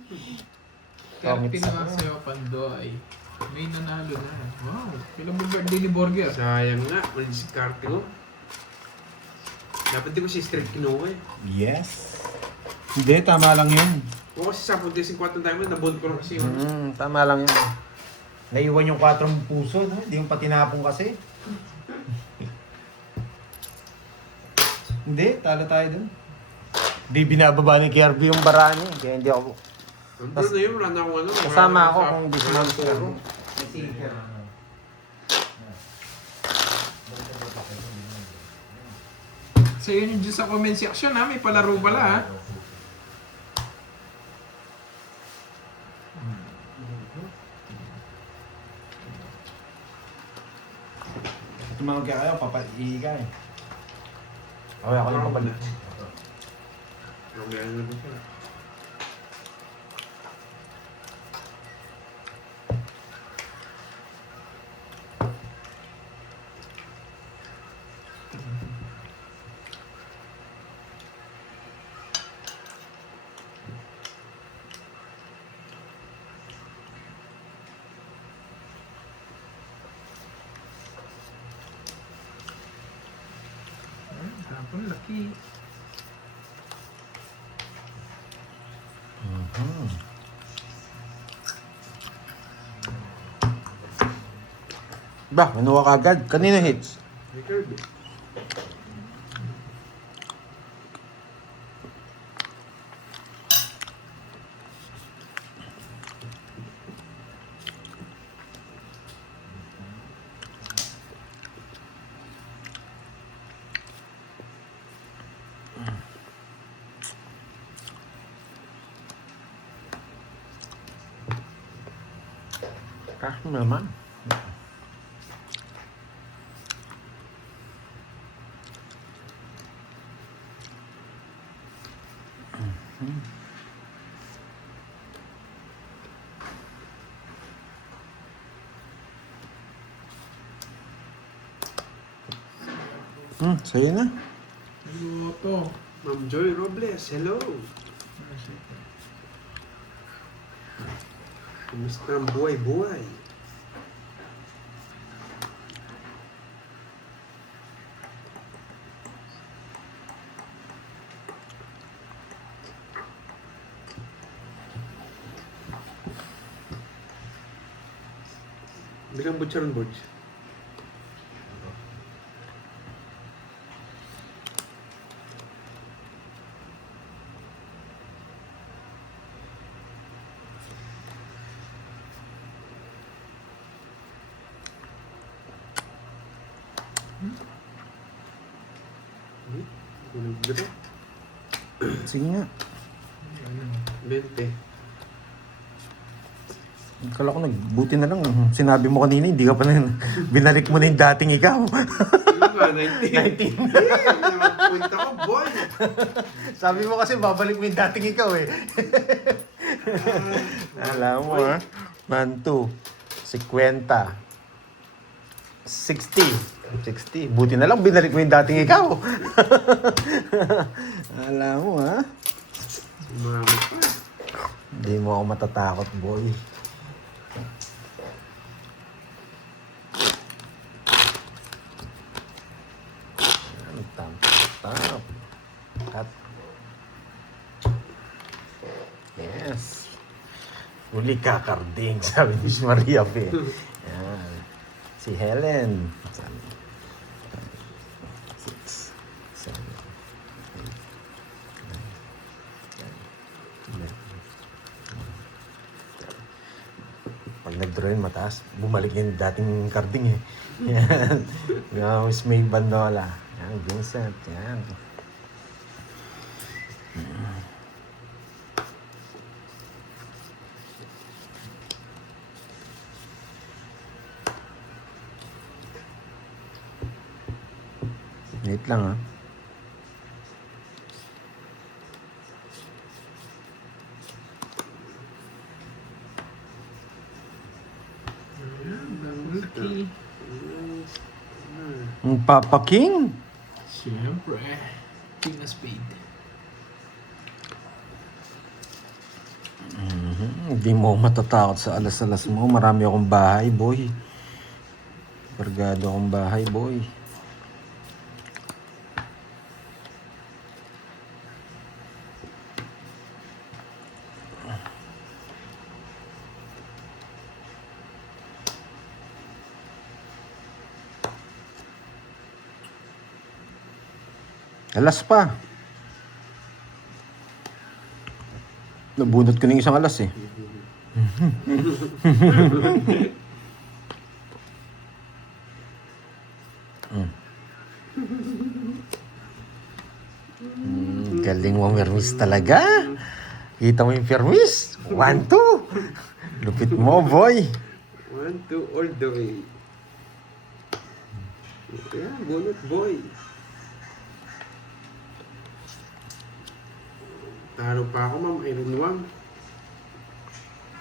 30 na lang sa'yo, Pandoy. May nanalo na. Wow. Kailan mo birthday ni Borger? Sayang nga. Mali si Carte ko. Dapat di ko si straight kinuha eh. Yes. Hindi, tama lang yun. O kasi sa punti 50 tayo mo, nabond ko na kasi yun. Tama lang yun. Naiwan yung 4 puso, no? Hindi yung patinapong kasi. Hindi, talo tayo dun. Hindi binababa ni Kirby yung bara niya. Kaya hindi ako... Nandun na yun, wala na akong ano. Kasama ako kung di wala sumama akong si turo. Kirby. So yun yung dyan sa comment section ha. May palaro pala ha. Tumawag ka kayo, papaihi ka eh. Okay, ako yung papalik. Mamaya na ba siya? Tapon laki. Ba, manuwa ka agad. Kanina hits. May Kirby. Kaso naman. Sa'yo na. Luto. Ma'am Joy Robles, hello. Kumusta ang buhay-buhay? Bilang butcheron budge. Dito? Sige nga. 20. Kala ko buti na lang. Sinabi mo kanina, hindi ka pa na, binalik mo na yung dating ikaw. Ano nga, 19? 19. Punta ko, boy. Sabi mo kasi, babalik mo yung dating ikaw eh. Alam mo ha. 1, 2, 50, 60. Buti na lang, binalik mo yung dating ikaw. Alam mo ha. Sumama pa. Hindi mo ako matatakot, boy. Tap. Cut. Yes. Uli ka, Karding, sabi ni Maria P. Yan. Si Helen. 6, 7, 8, 9, 10. Pag nag-draw yun mataas, bumalik yung dating Karding eh. Yan. Miss May Bandola. Yan, Vincent. Yan. Wait lang ah. Okay. Ang Papa King. Siyempre. King na spade. Hindi mo matatakot sa alas-alas mo. Marami akong bahay, boy. Bargado akong bahay, boy. Alas pa. Nabunot ko ng isang alas eh. Galing mo, Mermis talaga. Kita mo yung Fermis. 1, 2. Lupit mo, boy. 1, 2, all the way. Yeah, bunot, boy. Taro pa ako, ma'am. Iron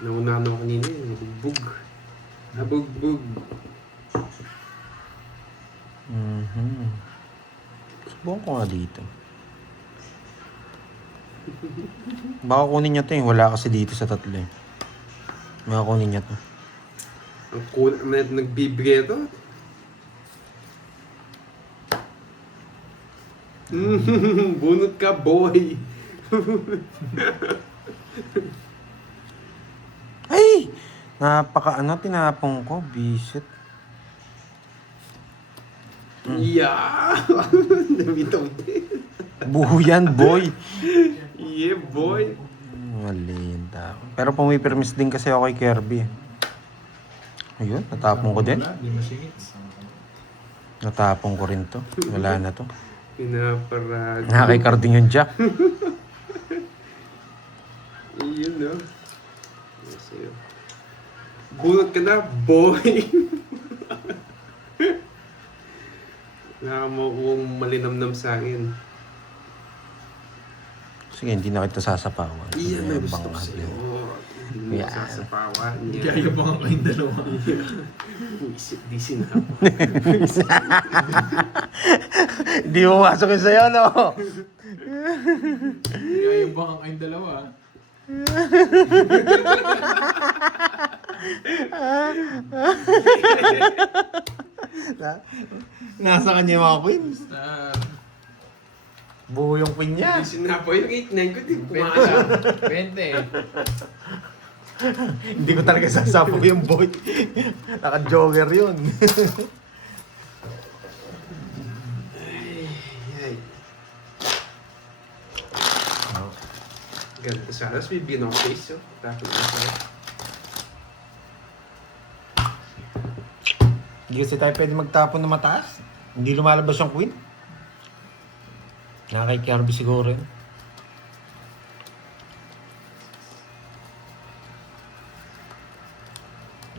1. Nauna ako kanina eh. Nabugbog. Nabugbog. Subukan ko nga dito. Baka kunin niya to eh. Wala kasi dito sa tatlo eh. Baka kunin niya to. Ang cool. Nagbibigay ito. Bunot ka, boy. Ay! Tinapong ko. Bisit. Yeah! Namitaw din. Buho yan, boy. Yeah, boy. Mali yung tao. Pero pumipirmis din kasi ako kay Kirby. Ayun, natapong ko din. Wala, 5 singits. Natapong ko rin to. Wala na to. Pinaparag. Nakakikarding yung jack. Yun, no? Sa'yo. Bunot ka na, boy! Nakamakuwang malinamnam sa akin. Sige, hindi na kita sasapawan. Iyan, may gusto Bang- ko sa'yo. Hindi mo Yan. sasapawan. Yan. Kaya pa nga kayong dalawa. Isip, di sinap. Hindi mo masok yun sa'yo, no? Kaya pa nga kayong dalawa. Nasa kanya yung mga queens. Star. Buho yung queen niya. Di sinapo yung 8-9 ko, di 20 pumasok. lang. 20. Hindi ko talaga sasapok yung boy. Naka-jogger yun. Ay. Ganito sana. Tapos may binong face, oh. Tapos na sa'yo. Hindi kasi tayo pwede magtapon na mataas. Hindi lumalabas yung queen. Nakakay Kirby siguro yun.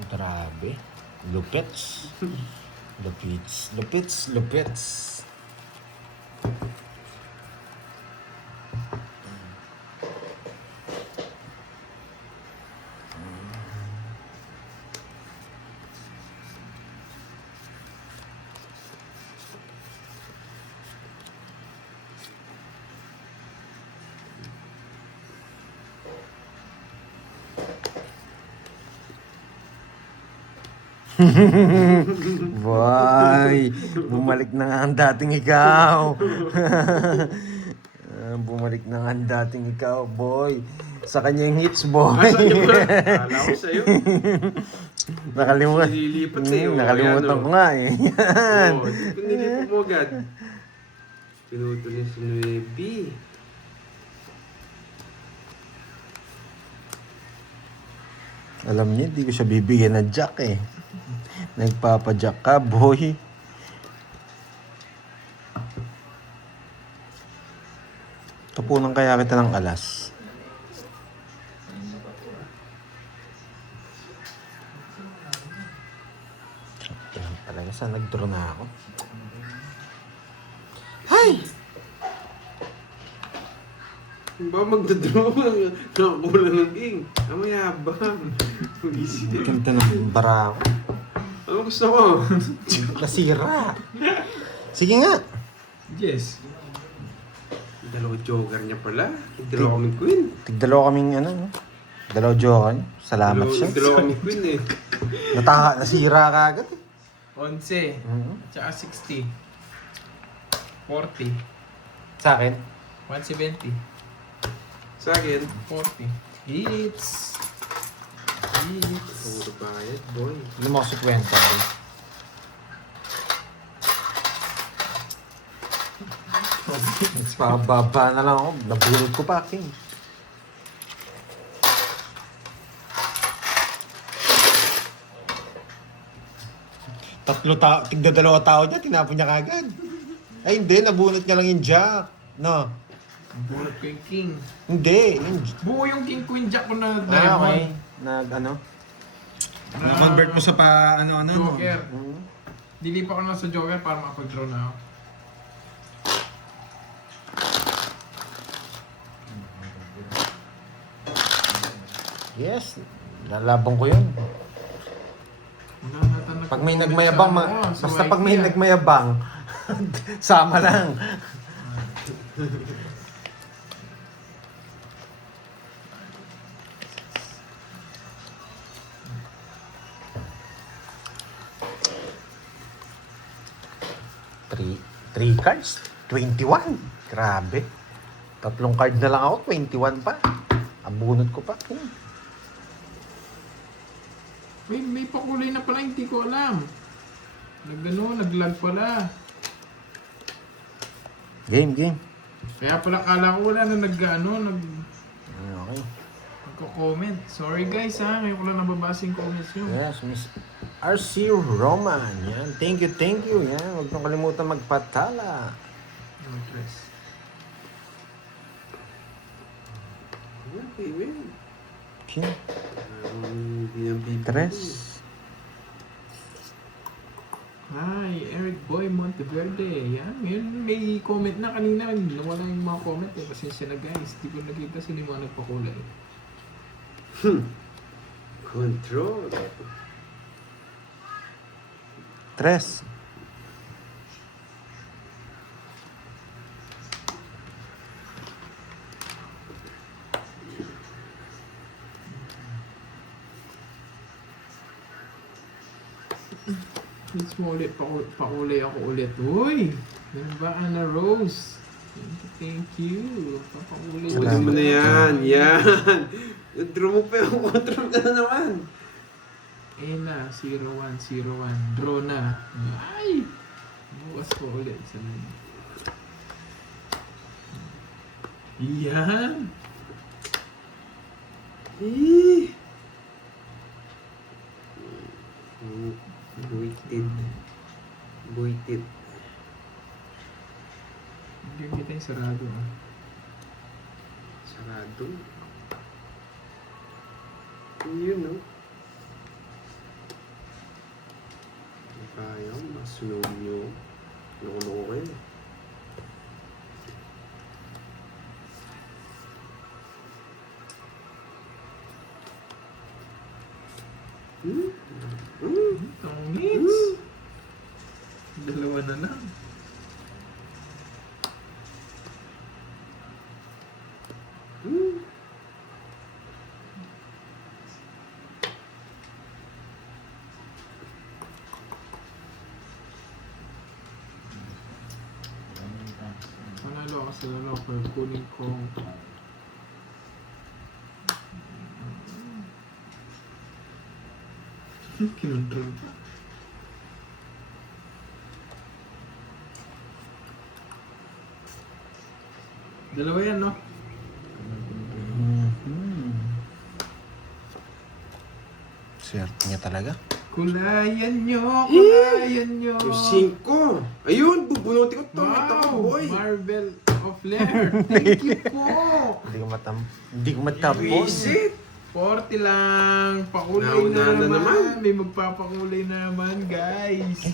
Grabe. Lupits. Lupits. Boy, bumalik na nga ang dating ikaw. Bumalik na nga ang dating ikaw, boy. Sa kanya yung hits, boy. Asa niya ba? Kala ko sa'yo. Nakalimutan. Nililipat sa'yo. Nakalimutan ko nga eh. Yan. Oo, kung nililipat mo agad. Pinutuloy si Nuevi. Alam niya, hindi ko siya bibigyan ng jack eh. Nagpapajack ka, boy. Tapunan kaya kita ng alas. Yan talaga, saan nag-draw na ako? Ba magdadraw nakakuha ng king. Amayabang. Ganda ng bara ako. Ano gusto mo? Nasira. Sige nga. Yes. Dalawa joker niya pala. Dalawa kaming queen. Tigdalawa kaming ano. No? Dalawa joker. Salamat siya. Dalawa kaming queen eh. Nasira ka agad eh. 11. Mhm. Tsaka 60. 40. Sa akin? 170. Sa akin, 40. Hits. puro bayad, boy. Hindi mo kasi kwenta. Eh. Pababa na lang ako. Nabulod ko pa, King. Tigda dalawa tao niya, tinapon niya kagad. Ay hindi, nabunot niya lang yung jack. No. Bunot ko yung king. Hindi. Yung... Buo yung king queen jack ko na okay. Ano? Na-convert mo sa ano. Joker. Hmm. Dilipa ko na sa joker para makapag-draw na ako. Yes. Lalabang ko yun. Pag may nagmayabang, basta pag may nagmayabang, sama lang. Three cards? 21. Grabe. 3 card na lang ako, 21 pa. Abunot ko pa. May pakulay na pala, hindi ko alam. Naglag pala. Game. Kaya pala kala ko wala na Okay. nagko-comment. Sorry guys ha, ngayon ko lang nababasa yung comments nyo. Yes, Miss RC Roman. Yan. Thank you. Yan. Huwag nang kalimutan magpatala. Tres. Okay, win. Okay. Binabibig. 3. Hi, Eric Boy Monteverde. Yan, ngayon may comment na kanina. Nawala yung mga comment eh. Pasensya na guys. Di ko nakita sino yung mga nagpakulay. Control. 3. Please mo ulit, pakulay ako ulit. Uy! Ganun ba, Anna Rose? Thank you. Papakulay Wala mo na yan. Yan. Draw mo pa yung control ka na naman. Ena, 0101. Draw na. Ay! Bukas ko ulit. Yan! Buited. Hindi Yung kita yung sarado ah. Sarado. Yun, no? Kaya, masunog nyo. Loko-loko kayo. Tongits! Dalawa na lang. Panalo ako sa locker, kunin ko. Kinontrol pa. Dalawa yan, no? Swerte niya talaga. Kulayan nyo! Kulayan nyo! Yung 5. Ayun, bubunutin ko to. Ito ko, Wow! boy. Marvel of Lair! Thank you po! Hindi ko matapos. Visit. 40 lang! Pakulay Nauna na na naman! naman. May magpapakulay na naman, guys!